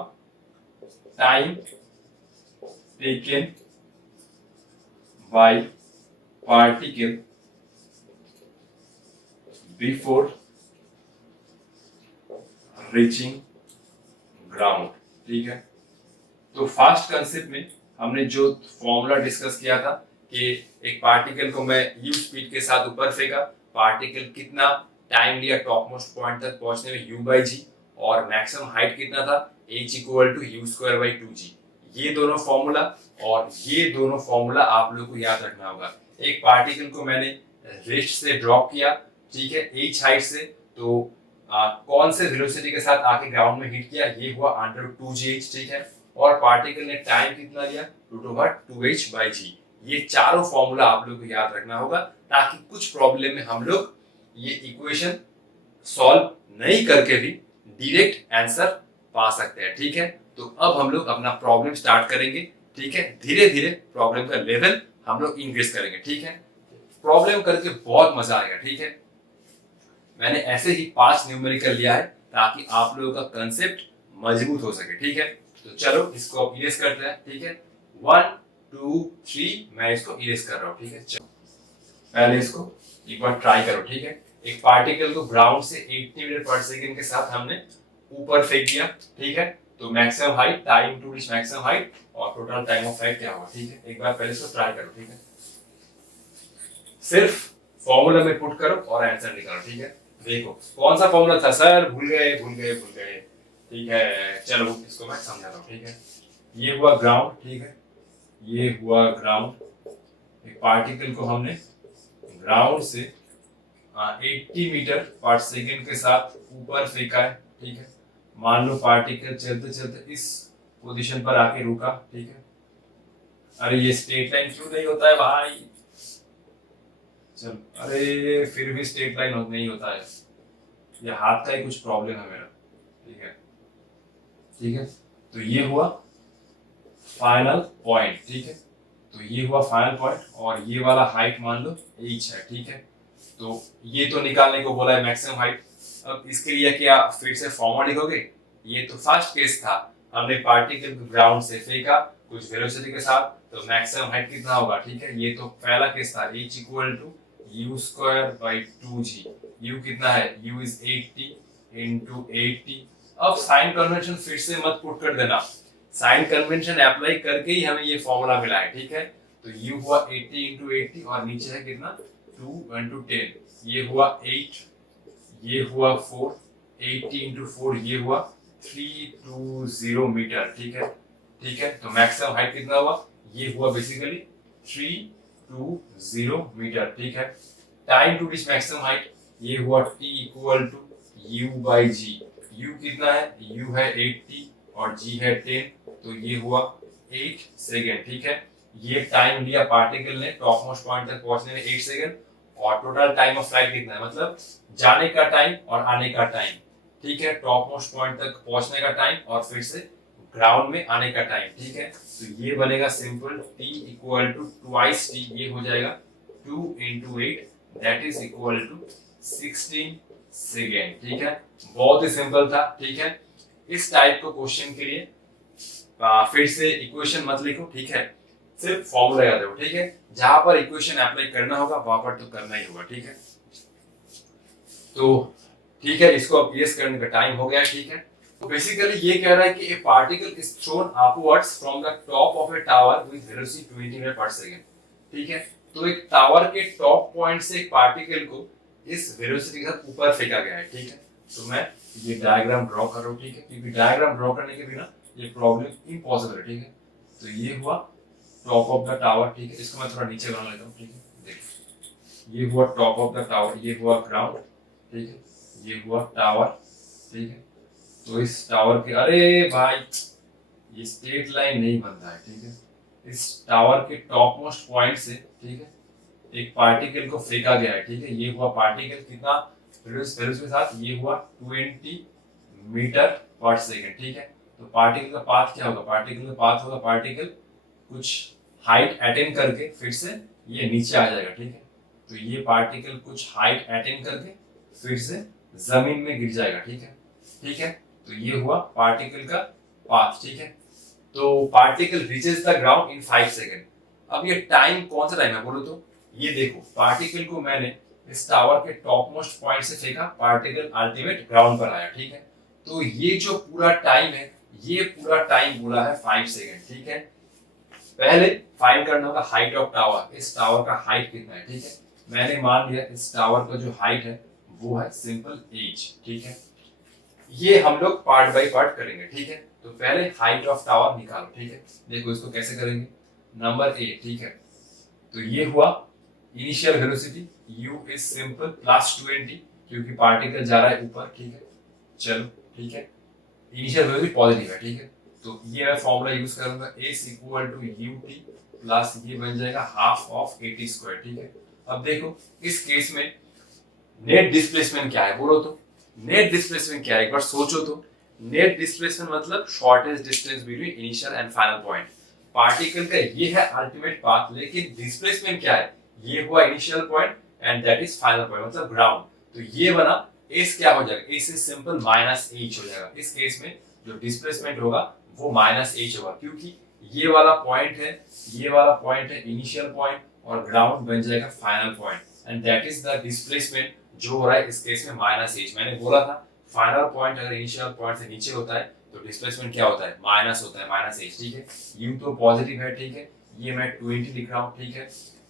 time taken bye particle before reaching ground, ठीक है। तो फर्स्ट कंसेप्ट में हमने जो फॉर्मूला डिस्कस किया था कि एक पार्टिकल को मैं u स्पीड के साथ ऊपर फेंका, पार्टिकल कितना टाइम लिया टॉप मोस्ट पॉइंट तक पहुंचने में u बाई जी, और मैक्सिमम हाइट कितना था h equal to u square by 2g। ये दोनों फॉर्मूला और ये दोनों फॉर्मूला आप लोगों को याद रखना होगा। एक पार्टिकल को मैंने रिस्ट से ड्रॉप किया, ठीक है, h हाइट से, तो कौन से वेलोसिटी के साथ आके ग्राउंड में हिट किया, ये हुआ अंडर 2gh, ठीक है। और पार्टिकल ने टाइम कितना लिया, रूट ओवर 2h बाई जी। ये चारों फॉर्मूला आप लोगों को याद रखना होगा ताकि कुछ प्रॉब्लम में हम लोग ये इक्वेशन सॉल्व नहीं करके भी डायरेक्ट आंसर पा सकते हैं, ठीक है। तो अब हम लोग अपना प्रॉब्लम स्टार्ट करेंगे, ठीक है। धीरे धीरे प्रॉब्लम का लेवल हम लोग इंक्रीज करेंगे, ठीक है। प्रॉब्लम करके बहुत मजा आएगा, ठीक है। मैंने ऐसे ही 5 न्यूमेरिकल लिया है ताकि आप लोगों का कंसेप्ट मजबूत हो सके, ठीक है। तो चलो इसको इरेज करते हैं, ठीक है। 1 2 3 मैं इसको इरेज कर रहा हूँ, ठीक है। चलो पहले इसको एक बार ट्राई करो, ठीक है। एक पार्टिकल को ग्राउंड से 80 मीटर पर सेकंड के साथ हमने ऊपर फेंक दिया, ठीक है। तो maximum height, time to reach maximum height और टोटल टाइम ऑफ फ्लाइट क्या होगा, ठीक है। एक बार पहले इसको ट्राई करो, ठीक है। सिर्फ फॉर्मूला में पुट करो और आंसर निकालो, ठीक है। देखो कौन सा फॉर्मूला था सर, भूल गए, ठीक है। चलो इसको मैं समझा रहा हूँ, ठीक है। ये हुआ ग्राउंड, ठीक है, ये हुआ ग्राउंड। एक पार्टिकल को हमने ग्राउंड से 80 मीटर पर सेकंड के साथ ऊपर फेंका है, ठीक है। मान लो पार्टिकल चलते चलते इस पोजीशन पर आके रुका, ठीक है। अरे ये स्ट्रेट लाइन क्यों नहीं होता है भाई, चल, अरे फिर भी स्ट्रेट लाइन नहीं होता है, ये हाथ का ही कुछ प्रॉब्लम है मेरा, ठीक है, ठीक है। तो ये हुआ फाइनल पॉइंट, ठीक है। तो ये हुआ फाइनल पॉइंट और ये वाला हाइट मान लो h है, ठीक है। तो ये तो निकालने को बोला है मैक्सिमम हाइट। अब इसके लिए क्या फिर से फॉर्मूला लिखोगे, ये तो फर्स्ट केस था, हमने पार्टिकल को ग्राउंड से फेंका कुछ वेलोसिटी के साथ, तो मैक्सिमम हाइट कितना होगा, ठीक है। ये तो पहला केस था, h equal to u square by 2g। u कितना है, u इज 80 इंटू 80। अब साइन कन्वेंशन फिर से मत पुट कर देना, साइन कन्वेंशन अप्लाई करके ही हमें ये फॉर्मूला मिला है, ठीक है। तो u हुआ 80 इंटू 80 और नीचे है कितना 2 इंटू 10, ये हुआ 8, ये हुआ 4, 80 इंटू 4 ये हुआ 320 मीटर, ठीक है, ठीक है। तो मैक्सिमम हाइट कितना हुआ, ये हुआ बेसिकली 320 मीटर, ठीक है। Time to reach maximum height ये हुआ t equal to u by g. u कितना है, u है 80 और g है 10, तो ये हुआ 8 सेकेंड, ठीक है। ये टाइम लिया पार्टिकल ने टॉप मोस्ट पॉइंट तक पहुंचने में 8 सेकेंड, और टोटल टाइम ऑफ फ्लाइट कितना है, मतलब जाने का टाइम और आने का टाइम, ठीक है। टॉप मोस्ट पॉइंट तक पहुंचने का टाइम और फिर से ग्राउंड में आने का टाइम, ठीक है। तो ये बनेगा simple t equal to twice t, ये हो जाएगा 2 into 8 that is equal to 16 second, ठीक है। बहुत ही सिंपल था, ठीक है। इस टाइप को क्वेश्चन के लिए फिर से इक्वेशन मत लिखो, ठीक है, सिर्फ फॉर्मूला याद रखो, ठीक है। जहां पर इक्वेशन अप्लाई करना होगा वहां पर तो करना ही होगा, ठीक है। तो ठीक है, इसको अब पीएस करने का टाइम हो गया, ठीक है। तो बेसिकली ये कह रहा है कि a particle is thrown upwards from the top of a tower with velocity 20 metre per second. ठीक है, तो एक टावर के टॉप पॉइंट से एक पार्टिकल को इस वेलोसिटी के साथ ऊपर फेंका गया है। ठीक है, तो मैं ये डायग्राम ड्रॉ कर रहा हूँ। ठीक है, क्योंकि डायग्राम ड्रॉ करने के बिना ये प्रॉब्लम इम्पॉसिबल है। ठीक है, तो ये हुआ टॉप ऑफ द टावर। ठीक है, इसको मैं थोड़ा नीचे बना लेता हूँ। ठीक है, देखो ये हुआ टॉप ऑफ द टावर, ये हुआ ग्राउंड। ठीक है, ये हुआ टावर। ठीक है, तो इस टावर के, अरे भाई ये स्ट्रेट लाइन नहीं बनता है। ठीक है, इस टावर के टॉप मोस्ट पॉइंट से, ठीक है, एक पार्टिकल को फेंका गया है। ठीक है, ये हुआ पार्टिकल कितना वेलोसिटी के साथ, ये हुआ 20 मीटर पर सेकंड। ठीक है, तो पार्टिकल का पाथ क्या होगा, पार्टिकल का पाथ होगा, पार्टिकल कुछ हाइट अटेन करके फिर से ये नीचे आ जाएगा। ठीक है, तो ये पार्टिकल कुछ हाइट अटेन करके फिर से जमीन में गिर जाएगा। ठीक है, ठीक है, तो ये हुआ पार्टिकल का पाथ। ठीक है, तो particle reaches the ground in 5 second. अब ये टाइम कौन सा टाइम है बोलो तो, ये देखो पार्टिकल को मैंने इस टावर के टॉप मोस्ट पॉइंट से फेंका, पार्टिकल अल्टीमेट ग्राउंड पर आया। ठीक है, तो ये जो पूरा टाइम है, ये पूरा टाइम बोला है 5 सेकंड। ठीक है, पहले फाइंड करना होगा हाइट ऑफ टावर, इस टावर का हाइट कितना है। ठीक है, मैंने मान लिया इस टावर का जो हाइट है वो है सिंपल एच। ठीक है, ये हम लोग पार्ट बाय पार्ट करेंगे। ठीक है, तो पहले हाइट ऑफ टावर निकालो। ठीक है, देखो इसको कैसे करेंगे, नंबर ए। ठीक है, तो ये हुआ initial velocity, u is simple +20 क्योंकि पार्टिकल जा रहा है ऊपर। ठीक है, चलो ठीक है, इनिशियल वेलोसिटी पॉजिटिव है। ठीक है, तो ये मैं फॉर्मूला यूज करूंगा, s equal to ut plus ये बन जाएगा हाफ ऑफ 80 स्क्वायर। ठीक है, अब देखो इस केस में नेट डिस्प्लेसमेंट क्या है बोलो तो, नेट डिस्प्लेसमेंट क्या है एक बार सोचो तो। नेट डिस्प्लेसमेंट मतलब shortest distance between initial and final point. Particle का ये है अल्टीमेट पाथ, लेकिन डिस्प्लेसमेंट क्या है, ये हुआ initial point and that is final point मतलब ग्राउंड। तो ये बना s क्या हो जाएगा, s इज सिंपल -h हो जाएगा। इस केस में जो डिस्प्लेसमेंट होगा वो -h होगा, क्योंकि ये वाला पॉइंट है, ये वाला पॉइंट है इनिशियल पॉइंट और ग्राउंड बन जाएगा final point and that is the displacement जो हो रहा है इस केस में -h। मैंने बोला था फाइनल पॉइंट अगर इनिशियल पॉइंट से नीचे होता है तो डिस्प्लेसमेंट क्या होता है, माइनस होता है, -h। ठीक है, u तो पॉजिटिव है। ठीक है, ये मैं 20 लिख रहा हूँ। ठीक है,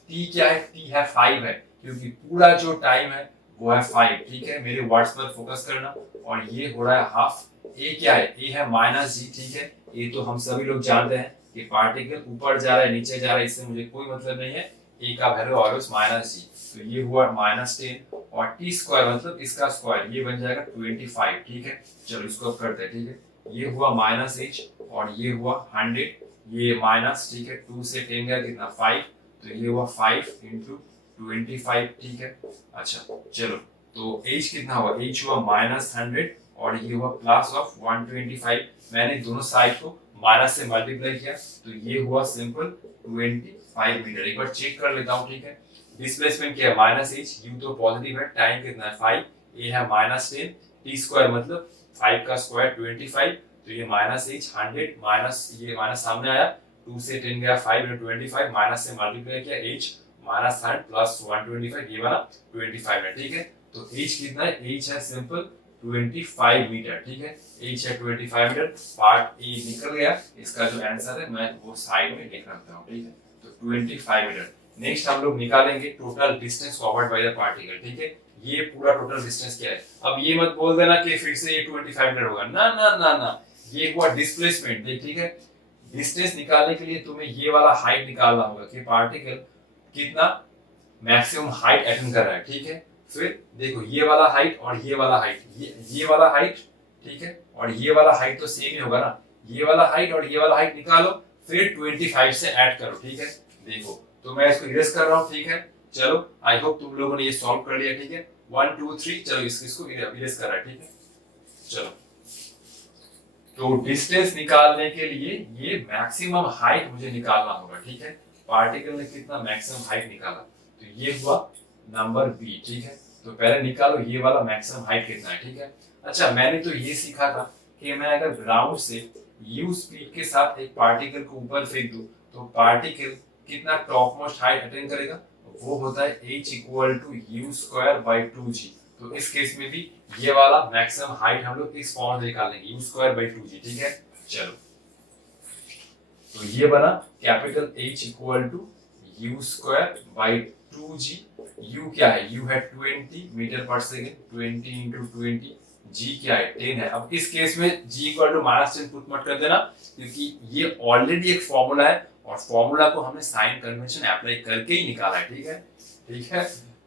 t क्या है, t है 5 है, क्योंकि पूरा जो टाइम है वो है 5। ठीक है, मेरे वर्ड्स पर फोकस करना। और ये हो रहा है हाफ, a क्या है, a है -g। ठीक है, a तो हम सभी लोग जानते हैं कि पार्टिकल ऊपर जा रहा है नीचे जा रहा है, इससे मुझे कोई मतलब नहीं है, a का वैल्यू ऑलवेज -g। तो ये हुआ -10 और t स्क्वायर मतलब इसका स्क्वायर, ये बन जाएगा 25। ठीक है, चलो इसको अब करते हैं। ठीक है, ये हुआ -h और ये हुआ 100, ये माइनस। ठीक है, 2 से 10 गया कितना 5, तो ये हुआ 5 इंटू 25। ठीक है, अच्छा चलो, तो h कितना हुआ, h हुआ -100 और ये हुआ प्लस ऑफ 125। मैंने दोनों साइड को माइनस से मल्टीप्लाई किया तो ये हुआ सिंपल 25 मीटर। एक बार चेक कर लेता हूँ। ठीक है, डिस्प्लेसमेंट क्या है -h, u तो पॉजिटिव है, टाइम कितना है 5, a है -10, t स्क्वायर मतलब 5 का स्क्वायर 25, तो ये -h 100 माइनस ये माइनस सामने आया, 2 से 10 गया 5 25, माइनस से मल्टीप्लाई किया h -100 प्लस 125, ये वाला 25 है। ठीक है, तो h कितना है, h है सिंपल 25 मीटर। ठीक है, h है 25 मीटर, पार्ट ए निकल गया, इसका जो आंसर है मैं वो साइड में लिख रखता हूँ। ठीक है, तो 25 मीटर। नेक्स्ट हम लोग निकालेंगे total distance covered by the particle. ठीक है, ये पूरा टोटल डिस्टेंस क्या है। अब ये मत बोल देना कि फिर से ये 25 मीटर होगा, ना ना ना ना, ये हुआ डिस्प्लेसमेंट। ठीक है, डिस्टेंस निकालने के लिए तुम्हें ये वाला हाइट निकालना होगा कि पार्टिकल कितना मैक्सिमम हाइट अटेन कर रहा है। ठीक है, फिर देखो ये वाला हाइट और ये वाला हाइट, ये वाला हाइट, ठीक है, और ये वाला हाइट तो सेम ही होगा ना, ये वाला हाइट और ये वाला हाइट निकालो, फिर 25 से ऐड करो। ठीक है, देखो तो मैं इसको इरेज कर रहा हूँ। ठीक है, चलो आई होप तुम लोगों ने ये सॉल्व कर लिया। ठीक है, 1 2 3, चलो इसको इरेज कर रहा है। ठीक है, चलो तो डिस्टेंस निकालने के लिए ये मैक्सिमम हाइट मुझे निकालना होगा। ठीक है, पार्टिकल ने कितना मैक्सिमम हाइट निकाला, तो ये हुआ नंबर बी। ठीक है, तो पहले निकालो ये वाला मैक्सिमम हाइट कितना है। ठीक है, अच्छा मैंने तो ये सीखा था कि मैं अगर ग्राउंड से u स्पीड के साथ एक पार्टिकल को ऊपर फेंक दूं तो पार्टिकल कितना टॉप मोस्ट हाइट अटेन करेगा, वो होता है h equal to u square by 2g। तो इस केस में भी ये वाला मैक्सिमम हाइट हम लोग इस फॉर्म से निकालेंगे u²/2g। ठीक है, चलो तो ये बना capital H equal to u²/2g। u क्या है, u है 20 metre per second, 20 into 20, g क्या है 10 है। अब इस केस में g इक्वल टू -10 पुट मत कर देना, क्योंकि ये ऑलरेडी एक फॉर्मूला है और फॉर्मूला को हमने साइन कन्वेंशन अप्लाई करके ही निकाला है। ठीक है, ठीक है,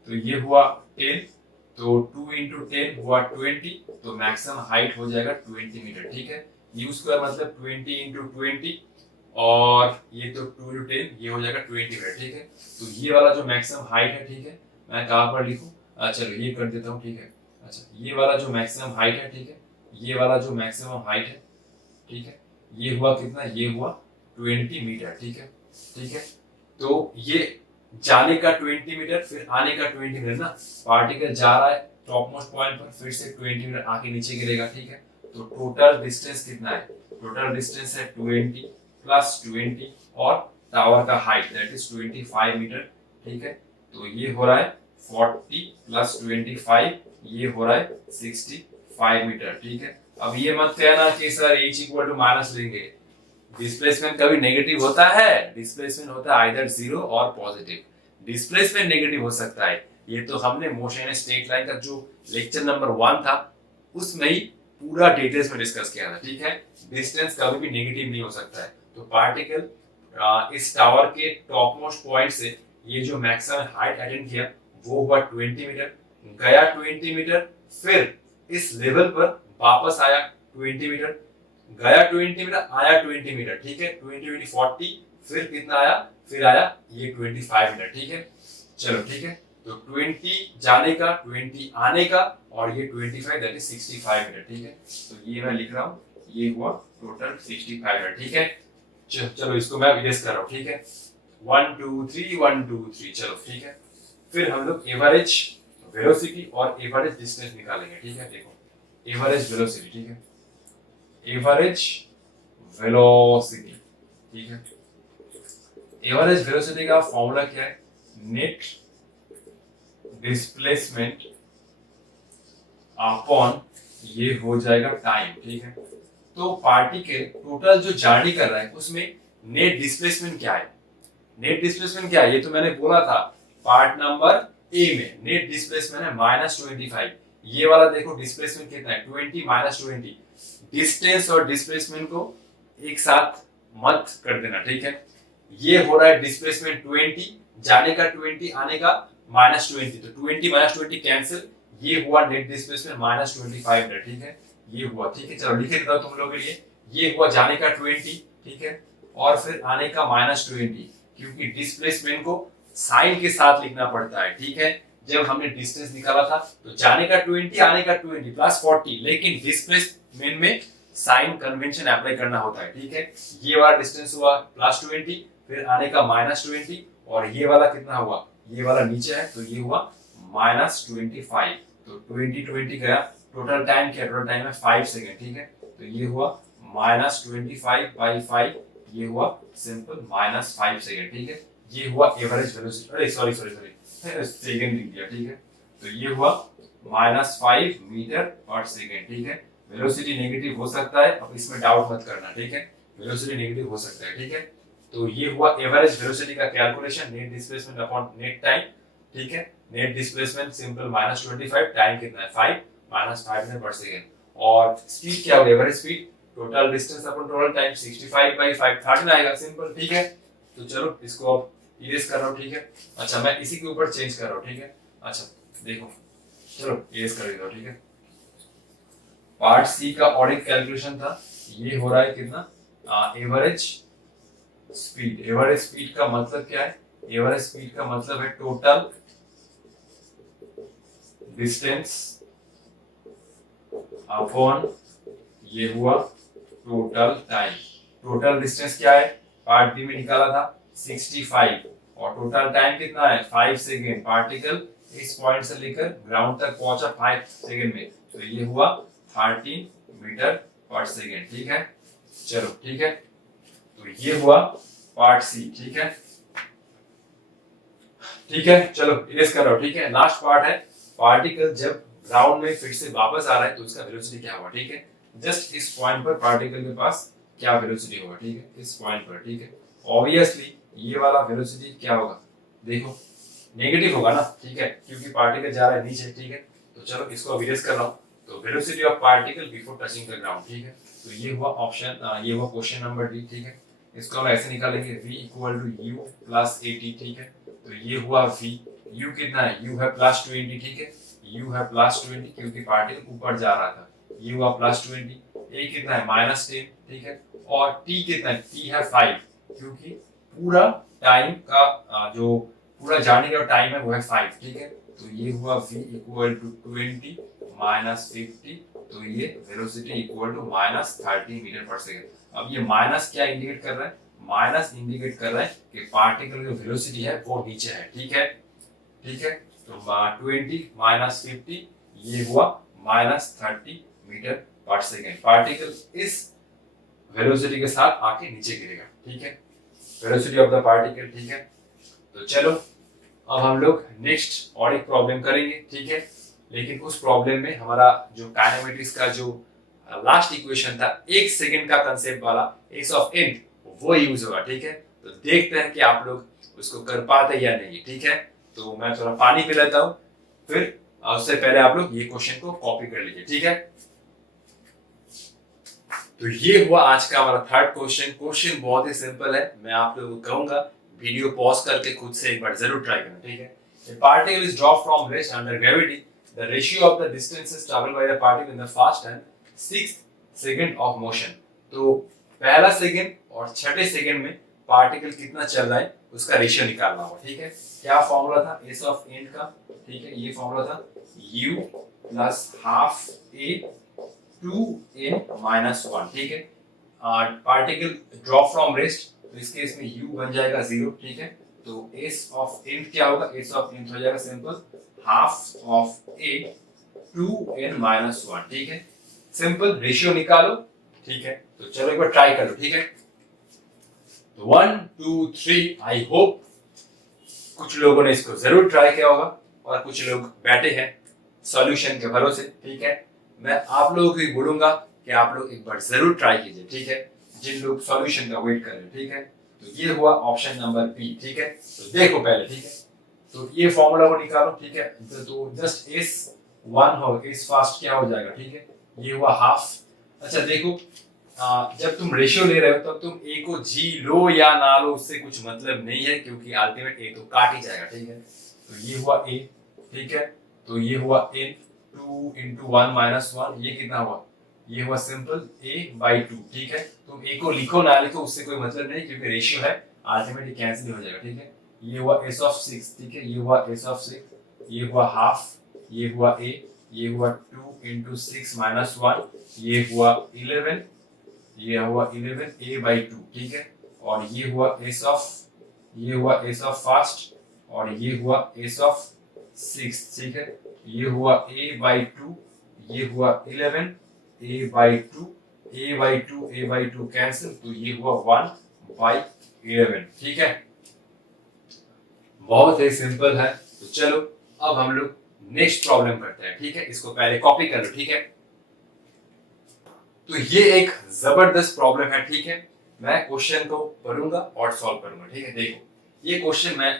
तो ये हुआ 10, तो 2 इंटू 10 हुआ 20, तो मैक्सिमम हाइट हो जाएगा 20 मीटर। ठीक है, u² मतलब 20 इंटू 20 और ये तो 2 इंटू 10 ये हो जाएगा 20 मीटर। ठीक है, तो ये वाला जो मैक्सिमम हाइट है, ठीक है, मैं कहाँ पर लिखूं, चलो ये कर देता हूँ। ठीक है, अच्छा ये वाला जो मैक्सिमम हाइट है, ठीक है, ये वाला जो मैक्सिमम हाइट है, ठीक है, ये हुआ कितना, ये हुआ 20 मीटर। ठीक है, ठीक है, तो ये जाने का 20 मीटर फिर आने का 20 मीटर ना, पार्टिकल जा रहा है टॉप मोस्ट पॉइंट पर, फिर से 20 मीटर आके नीचे गिरेगा। ठीक है, तो टोटल डिस्टेंस कितना है, टोटल डिस्टेंस है 20 प्लस 20 और टावर का हाइट दैट इज 25 मीटर। ठीक है, तो ये हो रहा है 40 प्लस 25, ये हो रहा है 65 मीटर। ठीक है, अब ये मत कहना कि sir h equal to minus लेंगे, डिस्प्लेसमेंट कभी नेगेटिव होता है, डिस्प्लेसमेंट होता है आइदर जीरो और पॉजिटिव। डिस्प्लेसमेंट नेगेटिव हो सकता है, ये तो हमने मोशन एंड स्ट्रेट लाइन का जो लेक्चर नंबर 1 था उसमें ही पूरा डिटेल्स में डिस्कस किया था। ठीक है, डिस्टेंस कभी भी नेगेटिव नहीं हो सकता है। तो पार्टिकल इस टावर के टॉप मोस्ट पॉइंट से ये जो मैक्सिमम हाइट अटेंड किया वो हुआ 20 मीटर, गया 20 मीटर, फिर इस लेवल पर वापस आया 20 मीटर, गया 20 मीटर, आया 20 मीटर। ठीक है, 20 20 40, फिर कितना आया, फिर आया ये 25 मीटर। ठीक है, चलो ठीक है, तो 20 जाने का, 20 आने का और ये 25 दैट इज 65 मीटर। ठीक है, तो ये मैं लिख रहा हूँ, ये हुआ टोटल 65 मीटर। ठीक है, चलो इसको मैं इरेज कर रहा हूँ। ठीक है, 1 2 3 1 2 3, चलो ठीक है, फिर हम लोग एवरेज वेलोसिटी और एवरेज डिस्टेंस निकालेंगे। ठीक है, देखो एवरेज वेलोसिटी, ठीक है, एवरेज वेलोसिटी, ठीक है, एवरेज वेलोसिटी का फॉर्मूला क्या है, नेट डिस्प्लेसमेंट अपॉन ये हो जाएगा टाइम। ठीक है, तो पार्टिकल टोटल जो जर्नी कर रहा है उसमें नेट डिस्प्लेसमेंट क्या है, नेट डिस्प्लेसमेंट क्या है, ये तो मैंने बोला था पार्ट नंबर ए में, नेट डिस्प्लेसमेंट है -25। ये वाला देखो डिस्प्लेसमेंट कितना है 20 -20, डिस्टेंस और डिस्प्लेसमेंट को एक साथ मत कर देना। ठीक है, ये हो रहा है डिस्प्लेसमेंट 20, जाने का 20, आने का -20, तो 20 -20 कैंसिल, ये हुआ नेट डिस्प्लेसमेंट -25 मीटर। ठीक है, ये हुआ। ठीक है, चलो लिख देता हूं तुम लोगों के लिए, ये हुआ जाने का 20, ठीक है, और फिर आने का -20, क्योंकि डिस्प्लेसमेंट को साइन के साथ लिखना पड़ता है। ठीक है, जब हमने डिस्टेंस निकाला था तो जाने का 20, आने का 20 प्लस 40, लेकिन डिस्प्लेसमेंट में साइन कन्वेंशन अप्लाई करना होता है। ठीक है, ये वाला डिस्टेंस हुआ +20, फिर आने का -20 और ये वाला कितना हुआ, ये वाला नीचे है तो ये हुआ -25, तो 20 20 गया, टोटल टाइम क्या, टोटल टाइम है 5 सेकंड। ठीक है, तो ये हुआ -25/5, ये हुआ सिंपल -5 सेकंड। ठीक है, ये हुआ एवरेज वेलोसिटी, अरे सॉरी सेकंड लिख दिया। ठीक है, तो ये हुआ -5 मीटर पर सेकंड। ठीक है, वेलोसिटी नेगेटिव हो सकता है, अब इसमें डाउट मत करना। ठीक है, वेलोसिटी नेगेटिव हो सकता है। ठीक है, तो ये हुआ एवरेज वेलोसिटी का calculation, net displacement upon net time. ठीक है, नेट डिस्प्लेसमेंट सिंपल -25, टाइम कितना है 5, -5 मीटर पर सेकंड, और स्पीड क्या होगा, average speed, total distance upon total time 65/5 13 आएगा, सिंपल। ठीक है, तो चलो इसको अब इरेज कर रहा हूं। ठीक है, अच्छा मैं इसी के ऊपर चेंज कर रहा हूं। ठीक है, अच्छा देखो, चलो इरेज कर देता हूं। ठीक है, पार्ट सी का और एक कैलकुलेशन था, ये हो रहा है कितना, एवरेज स्पीड। एवरेज स्पीड का मतलब क्या है, एवरेज स्पीड का मतलब है टोटल डिस्टेंस अपॉन ये हुआ टोटल टाइम। टोटल डिस्टेंस क्या है, पार्ट बी में निकाला था 65, और टोटल टाइम कितना है 5 सेकेंड। पार्टिकल इस पॉइंट से लेकर ग्राउंड तक पहुंचा 5 सेकेंड में, तो ये हुआ 13 मीटर पर सेकेंड। ठीक है, चलो ठीक है, तो ये हुआ पार्ट सी। ठीक है, ठीक है, चलो इरेज कर रहा हूं। ठीक है, लास्ट पार्ट है, पार्टिकल जब ग्राउंड में फिर से वापस आ रहा है तो उसका वेलोसिटी क्या होगा, ठीक है। जस्ट इस पॉइंट पर पार्टिकल के पास क्या वेलोसिटी होगा, ठीक है, इस पॉइंट पर, ठीक है। ऑब्वियसली ये वाला वेलोसिटी क्या होगा, देखो नेगेटिव होगा ना, ठीक है, क्योंकि पार्टिकल जा रहा है नीचे, ठीक है। तो चलो इसको इरेज कर रहा हूँ। तो velocity of particle before touching the ground, ठीक है। तो ये हुआ ऑप्शन, ये हुआ क्वेश्चन नंबर डी, ठीक है। इसको हम ऐसे निकालेंगे v equal to u plus 80, ठीक है। तो ये हुआ v, u कितना है, u है प्लस 20, ठीक है, u है प्लस 20 क्योंकि पार्टिकल ऊपर जा रहा था, ये हुआ प्लस 20। a कितना है माइनस 10, ठीक है। और t कितना है, t है 5 क्योंकि पूरा टाइम का जो पूरा जाने का टाइम है वो है 5, ठीक है। तो ये हुआ v इक्वल टू 20 माइनस 50, तो ये velocity equal to minus 30 metre per second. अब ये माइनस क्या इंडिकेट कर रहा है, माइनस इंडिकेट कर रहा है कि पार्टिकल की वेलोसिटी है वो नीचे है, ठीक है, ठीक है। तो 20 माइनस 50 ये हुआ minus 30 metre per second. Particle इस वेलोसिटी के साथ आके नीचे गिरेगा, ठीक है, वेलोसिटी ऑफ द पार्टिकल, ठीक है। तो चलो अब हम लोग नेक्स्ट और एक प्रॉब्लम करेंगे, ठीक है। लेकिन उस प्रॉब्लम में हमारा जो काइनेमेटिक्स का जो लास्ट इक्वेशन था 1 सेकंड का कंसेप्ट वाला एस ऑफ n वो यूज होगा, ठीक है। तो देखते हैं कि आप लोग उसको कर पाते या नहीं, ठीक है। तो मैं थोड़ा पानी पी लेता हूँ, फिर उससे पहले आप लोग ये क्वेश्चन को कॉपी कर लीजिए, ठीक है। तो ये हुआ आज का हमारा थर्ड क्वेश्चन। क्वेश्चन बहुत ही सिंपल है, मैं आप लोगों को कहूंगा वीडियो पॉज करके खुद से एक बार जरूर ट्राई करना, ठीक है। A particle is dropped from rest under gravity. The ratio of the distances traveled by the particle in the first and sixth second of motion. तो पहला सेकंड और छठे सेकंड में पार्टिकल कितना चल रहा है उसका रेशियो निकालना होगा, ठीक है। क्या फॉर्मूला था एस ऑफ एन का, ठीक है, ये फॉर्मूला था u plus half a 2n minus 1, ठीक है। पार्टिकल ड्रॉप फ्रॉम रेस्ट, तो इस केस में u बन जाएगा 0, ठीक है। तो s ऑफ n क्या होगा, s ऑफ n हो जाएगा simple half of a 2n minus 1, ठीक है। सिंपल रेशियो निकालो, ठीक है। तो चलो एक बार ट्राई करो, ठीक है। तो 1 2 3, आई होप कुछ लोगों ने इसको जरूर ट्राई किया होगा और कुछ लोग बैठे हैं सॉल्यूशन के भरोसे, ठीक है। मैं आप लोगों को ही बोलूंगा कि आप लोग एक बार जरूर ट्राई कीजिए, ठीक है, जिन लोग सॉल्यूशन का वेट कर रहे हैं, ठीक है। तो ये हुआ ऑप्शन नंबर बी, ठीक है। तो देखो पहले, ठीक है, तो ये फॉर्मूला को निकालो, ठीक है। तो जस्ट एस 1 हो, एस फास्ट क्या हो जाएगा, ठीक है, ये हुआ हाफ। अच्छा देखो, जब तुम रेशियो ले रहे हो तब तुम ए को जी लो या ना लो उससे कुछ मतलब नहीं है, क्योंकि अल्टीमेट ए तो काट ही जाएगा, ठीक है। तो ये हुआ ए, ठीक है। तो ये हुआ एन 2 into 1 minus 1, ये कितना हुआ, ये हुआ सिंपल a by 2, ठीक है। तुम a को लिखो ना लिखो उससे कोई मतलब नहीं, क्योंकि रेशियो है, अल्टीमेटली कैंसिल हो जाएगा, ठीक है। ये हुआ s of 6, ठीक है, ये हुआ s of 6, ये हुआ हाफ, ये हुआ a, ये हुआ 2 into 6 minus 1, ये हुआ 11, ये हुआ 11 a by 2, ठीक है। और ये हुआ s of, ये हुआ s of फर्स्ट और ये हुआ s of 6, ठीक है। ये हुआ a by 2, ये हुआ 11 a by 2, a by 2, a by 2 cancel, तो ये हुआ 1 by 11, ठीक है। बहुत ही सिंपल है। तो चलो अब हम लोग नेक्स्ट प्रॉब्लम करते हैं, ठीक है। इसको पहले कॉपी कर लो, ठीक है। तो ये एक जबरदस्त प्रॉब्लम है, ठीक है। मैं क्वेश्चन को पढ़ूंगा और सॉल्व करूंगा, ठीक है। देखो ये क्वेश्चन मैं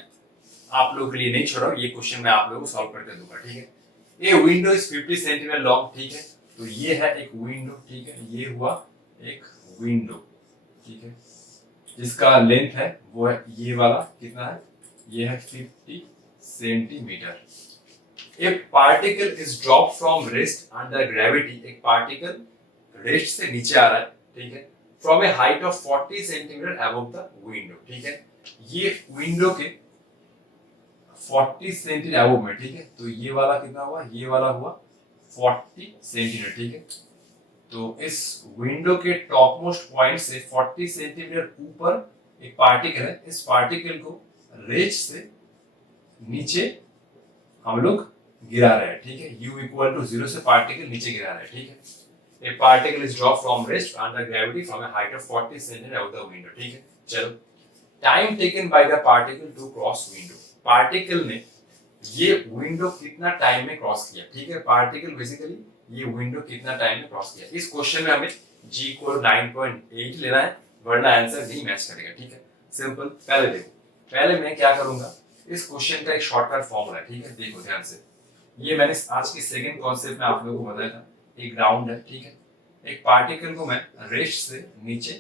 आप लोगों के लिए नहीं छोड़ रहा हूं, ये क्वेश्चन मैं आप लोगों को सॉल्व करके दूंगा, ठीक है। ये विंडो इज 50 सेंटीमीटर लॉन्ग, ठीक है। तो ये है एक विंडो, ठीक है, ये हुआ एक विंडो, ठीक है, जिसका लेंथ है वो है ये वाला, कितना है, ये है 50 सेंटीमीटर। एक particle is drop from rest under gravity, एक पार्टिकल रेस्ट से नीचे आ रहा है, ठीक है, from a height of 40 centimetre above the window, ठीक है। ये विंडो के 40 सेंटीमीटर अबव में, ठीक है। तो ये वाला कितना हुआ, ये वाला हुआ 40 सेंटीमीटर, ठीक है। तो इस विंडो के टॉप मोस्ट पॉइंट से 40 सेंटीमीटर ऊपर एक पार्टिकल है, इस पार्टिकल को रेंज से नीचे हम लोग गिरा रहे हैं, ठीक है। u इक्वल टू 0 से पार्टिकल नीचे गिरा रहे हैं, ठीक है। A particle is dropped from rest under gravity from a height of 40 centimeter above the window, ठीक है। चलो, time taken by the particle to cross window, particle ने ये विंडो कितना टाइम में क्रॉस किया, ठीक है। पार्टिकल बेसिकली ये विंडो कितना टाइम में क्रॉस किया। इस क्वेश्चन में हमें g को 9.8 लेना है, वरना आंसर नहीं मैच करेगा, ठीक है। सिंपल। पहले देखो, पहले मैं क्या करूंगा, इस क्वेश्चन का एक शॉर्टकट फॉर्मूला है, ठीक है। देखो ध्यान से, ये मैंने आज के सेकंड कॉन्सेप्ट में आप लोगों को बताया था। एक ग्राउंड है, ठीक है। एक पार्टिकल को मैं रेस्ट से नीचे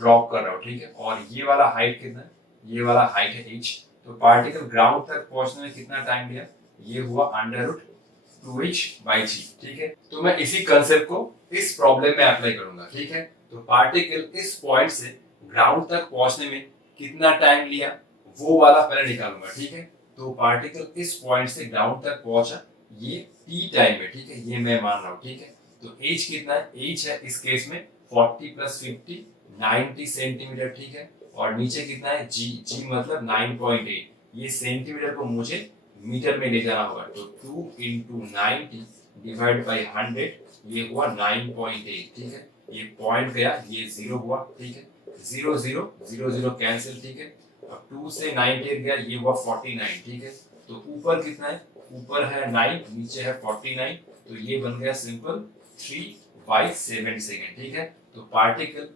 ड्रॉप कर रहा हूँ, ठीक है। और ये वाला हाइट कितना है, ये वाला हाइट है h। तो पार्टिकल ग्राउंड तक पहुंचने में कितना टाइम लिया, ये हुआ √2h/g, ठीक है। तो मैं इसी कंसेप्ट को इस प्रॉब्लम में अप्लाई करूंगा, ठीक है। तो पार्टिकल इस पॉइंट से ग्राउंड तक पहुंचने में कितना टाइम लिया, वो वाला पहले निकालूंगा, ठीक है। तो पार्टिकल इस पॉइंट से ग्राउंड तक पहुंचा ये t टाइम में, ठीक है। ये मैं मान रहा हूँ, ठीक है। तो h कितना है, h है इस केस में 40 + 50 90 सेंटीमीटर, ठीक है। और नीचे कितना है g मतलब 9.8। ये सेंटीमीटर को मुझे मीटर में ले जाना होगा, तो 2 × 90 डिवाइड बाय 100, ये हुआ 9.8, ठीक है। ये पॉइंट गया, ये 0 हुआ, ठीक है। 0 0 0 0 कैंसिल, ठीक है। अब 2 से 98 गया, ये हुआ 49, ठीक है। तो ऊपर कितना है, ऊपर है 9, नीचे है 49, तो ये बन गया सिंपल 3/7 सेकेंड, ठीक है। तो पार्टिकल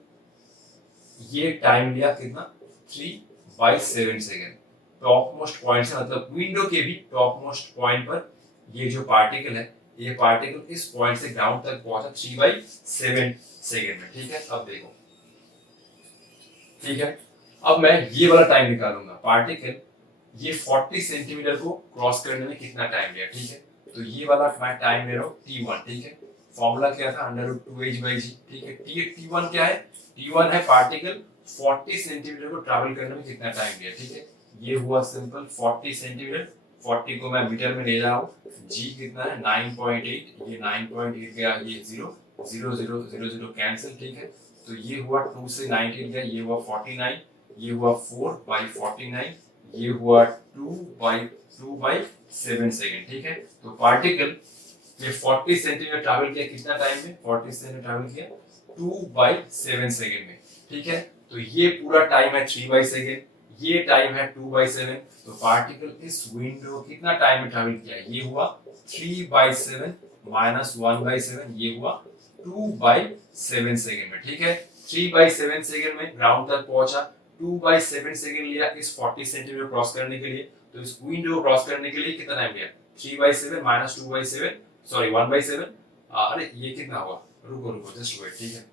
ये टाइम लिया कितना, 3/7 सेकेंड। टॉप मोस्ट पॉइंट से मतलब विंडो के भी टॉप मोस्ट पॉइंट पर ये जो पार्टिकल है, ये पार्टिकल इस पॉइंट से ग्राउंड तक पहुंचा 3/7 सेकेंड में, ठीक है। अब देखो, ठीक है। अब मैं ये वाला टाइम निकालूंगा, पार्टिकल ये 40 सेंटीमीटर को क्रॉस करने में कितना टाइम लिया, ठीक है। तो ये वाला मैं टाइम ले रहा हूँ t1, ठीक है। फॉर्मूला क्या था, √2h/g, ठीक है। t1 क्या है, t1 है पार्टिकल 40 सेंटीमीटर को ट्रैवल करने में कितना टाइम लिया, ठीक है। ये हुआ सिंपल 40 सेंटीमीटर, 40 को मैं मीटर में ले जा रहा हूँ। g कितना है 9.8, ये 9.8 गया, ये 0 0 0 0 0 कैंसिल, ठीक है। तो ये हुआ 2 से 19 गया, ये हुआ 49, ये हुआ 4/49, ये हुआ 2/7 सेकेंड, ठीक है। तो पार्टिकल ये 40 सेंटीमीटर ट्रैवल किया कितना टाइम में, 40 सेंटीमीटर ट्रैवल किया 2/7 सेकेंड में, ठीक है। तो ये पूरा टाइम है 3/सेकेंड, ये टाइम है 2/7। तो पार्टिकल इस विंडो कितना टाइम में ट्रैवल किया, ये हुआ 3/7 - 1/7, ये हुआ 2/7 सेकेंड में, ठीक है। 3/7 सेकेंड में ग्राउंड तक पहुंचा, 2/7 सेकेंड लिया इस 40 सेंटीमीटर क्रॉस करने के लिए। तो इस विंडो को क्रॉस करने के लिए कितना टाइम लिया, 3/7 - 2/7, सॉरी 1/7। अरे ये कितना हुआ, रुको रुको जस्ट वेट, ठीक है।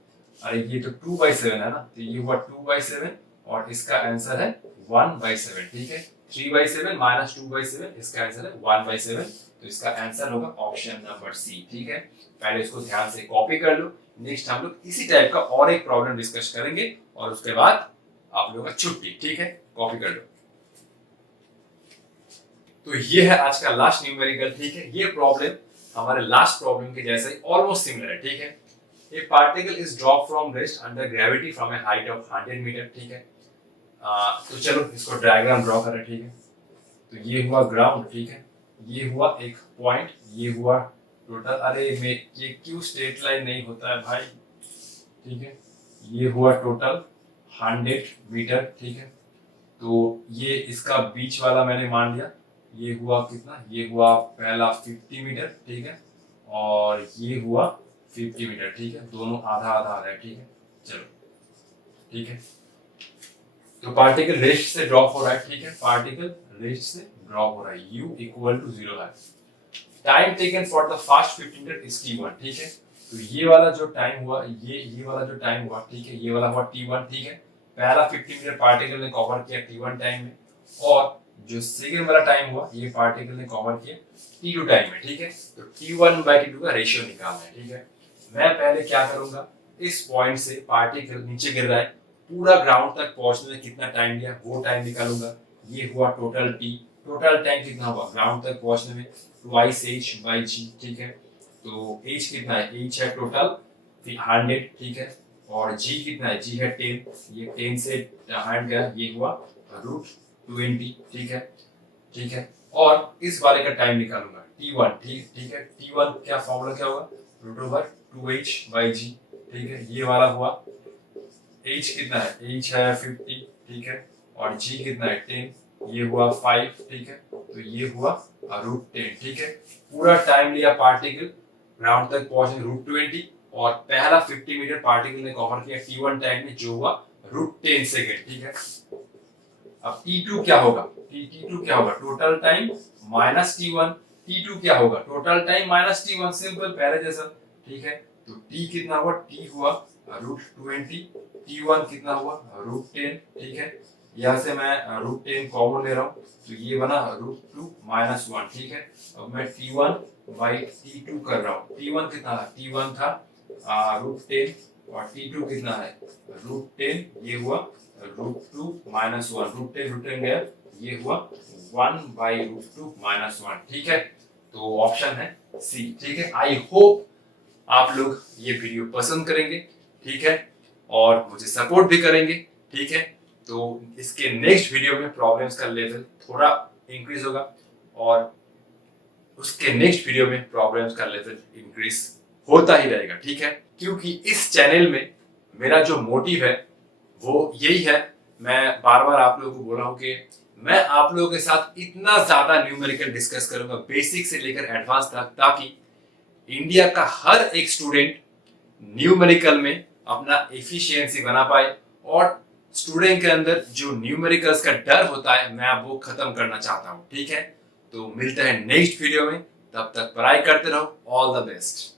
अरे ये तो 2/7 है ना, तो ये हुआ 2/7 और इसका आंसर है 1/7, ठीक है। 3/7 - 2/7, इसका आंसर है 1/7। तो इसका आंसर होगा ऑप्शन नंबर सी, ठीक है। पहले इसको ध्यान से कॉपी कर लो। नेक्स्ट हम लोग इसी टाइप का और एक प्रॉब्लम डिस्कस करेंगे और उसके बाद आप लोगों का छुट्टी, ठीक है। कॉपी कर लो। तो ये है आज का लास्ट न्यूमेरिकल, ठीक है। ये प्रॉब्लम हमारे लास्ट प्रॉब्लम के जैसा ही ऑलमोस्ट सिमिलर है, ठीक है। A particle is drop from rest under gravity from a height of 100 metre, ठीक है। तो चलो इसको डायग्राम ड्रॉ करें, ठीक है। तो ये हुआ ग्राउंड, ठीक है। ये हुआ एक पॉइंट, ये हुआ टोटल, अरे मैं ये क्यों स्ट्रेट लाइन नहीं होता है भाई, ठीक है। ये हुआ टोटल 100 मीटर, ठीक है। तो ये इसका बीच वाला मैंने मान लिया, ये हुआ कितना, ये हुआ पहला 50 मीटर, ठीक है। और ये हुआ 50 मीटर, ठीक है। दोनों आधा आधा आ रहा है, ठीक है। चलो, ठीक है। तो पार्टिकल रेस्ट से ड्रॉप हो रहा है, ठीक है। पार्टिकल रेस्ट से ड्रॉप हो रहा है, u = 0 है। Time taken for the first 50 metre is t1, ठीक है। तो ये वाला जो टाइम हुआ, ये वाला जो टाइम हुआ, ठीक है, ये वाला हुआ t1, ठीक है। पहला 50 मीटर पार्टिकल ने कवर किया t1 टाइम में, और जो सेकंड वाला टाइम हुआ ये पार्टिकल ने कवर किया t2 टाइम में, ठीक है। तो t1/t2 का रेशियो निकालना है, ठीक है। मैं पहले क्या करूंगा, इस पॉइंट से पार्टिकल नीचे गिर रहा है, पूरा ग्राउंड तक पहुंचने में कितना टाइम लिया वो टाइम निकालूंगा। ये हुआ टोटल t, टोटल टाइम कितना हुआ ग्राउंड तक पहुंचने में 2h/g, ठीक है। तो h कितना है, h है टोटल 100, ठीक है। और g कितना है, g है 10, ये 10 से 100 गया, ये हुआ √20, ठीक है, ठीक है। और इस वाले का टाइम निकालूंगा t1, ठीक है। t1 क्या फॉर्मूला क्या होगा, √2h/g, ठीक है। ये वाला हुआ, h कितना है, h है 50, ठीक है। और g कितना है 10, ये हुआ 5, ठीक है। तो ये हुआ √10, ठीक है। पूरा टाइम लिया पार्टिकल ग्राउंड तक पहुंचने √20 और पहला 50 मीटर पार्टिकल ने कवर किया t1 टाइम में जो हुआ √10 सेकेंड, ठीक है। अब t2 क्या होगा, t2 क्या होगा, total time minus t1, t2 क्या होगा, total time minus t1, simple पहले जैसा, ठीक है। तो t कितना हुआ, t हुआ √20, t1 कितना हुआ √10, ठीक है। यहाँ से मैं √10 कॉमन ले रहा हूँ तो ये बना √2 माइनस 1, ठीक है। अब मैं t1 बाई t2 कर रहा हूँ, t1 कितना था, t1 था √10 और t2 कितना है √10, ये हुआ √2 माइनस 1, √10 गया, ये हुआ 1 बाई √2 माइनस 1, ठीक है। तो ऑप्शन है सी, ठीक है। आई होप आप लोग ये वीडियो पसंद करेंगे, ठीक है, और मुझे सपोर्ट भी करेंगे, ठीक है। तो इसके नेक्स्ट वीडियो में प्रॉब्लम्स का लेवल थोड़ा इंक्रीज होगा और उसके नेक्स्ट वीडियो में प्रॉब्लम्स का लेवल इंक्रीज होता ही रहेगा, ठीक है। क्योंकि इस चैनल में मेरा जो मोटिव है वो यही है, मैं बार बार आप लोगों को बोल रहा हूँ कि मैं आप लोगों के साथ इतना ज्यादा न्यूमेरिकल डिस्कस करूंगा बेसिक से लेकर एडवांस तक, ताकि इंडिया का हर एक स्टूडेंट न्यूमेरिकल में अपना एफिशिएंसी बना पाए और स्टूडेंट के अंदर जो न्यूमेरिकल्स का डर होता है मैं वो खत्म करना चाहता हूं, ठीक है। तो मिलते हैं नेक्स्ट वीडियो में, तब तक पढ़ाई करते रहो, ऑल द बेस्ट।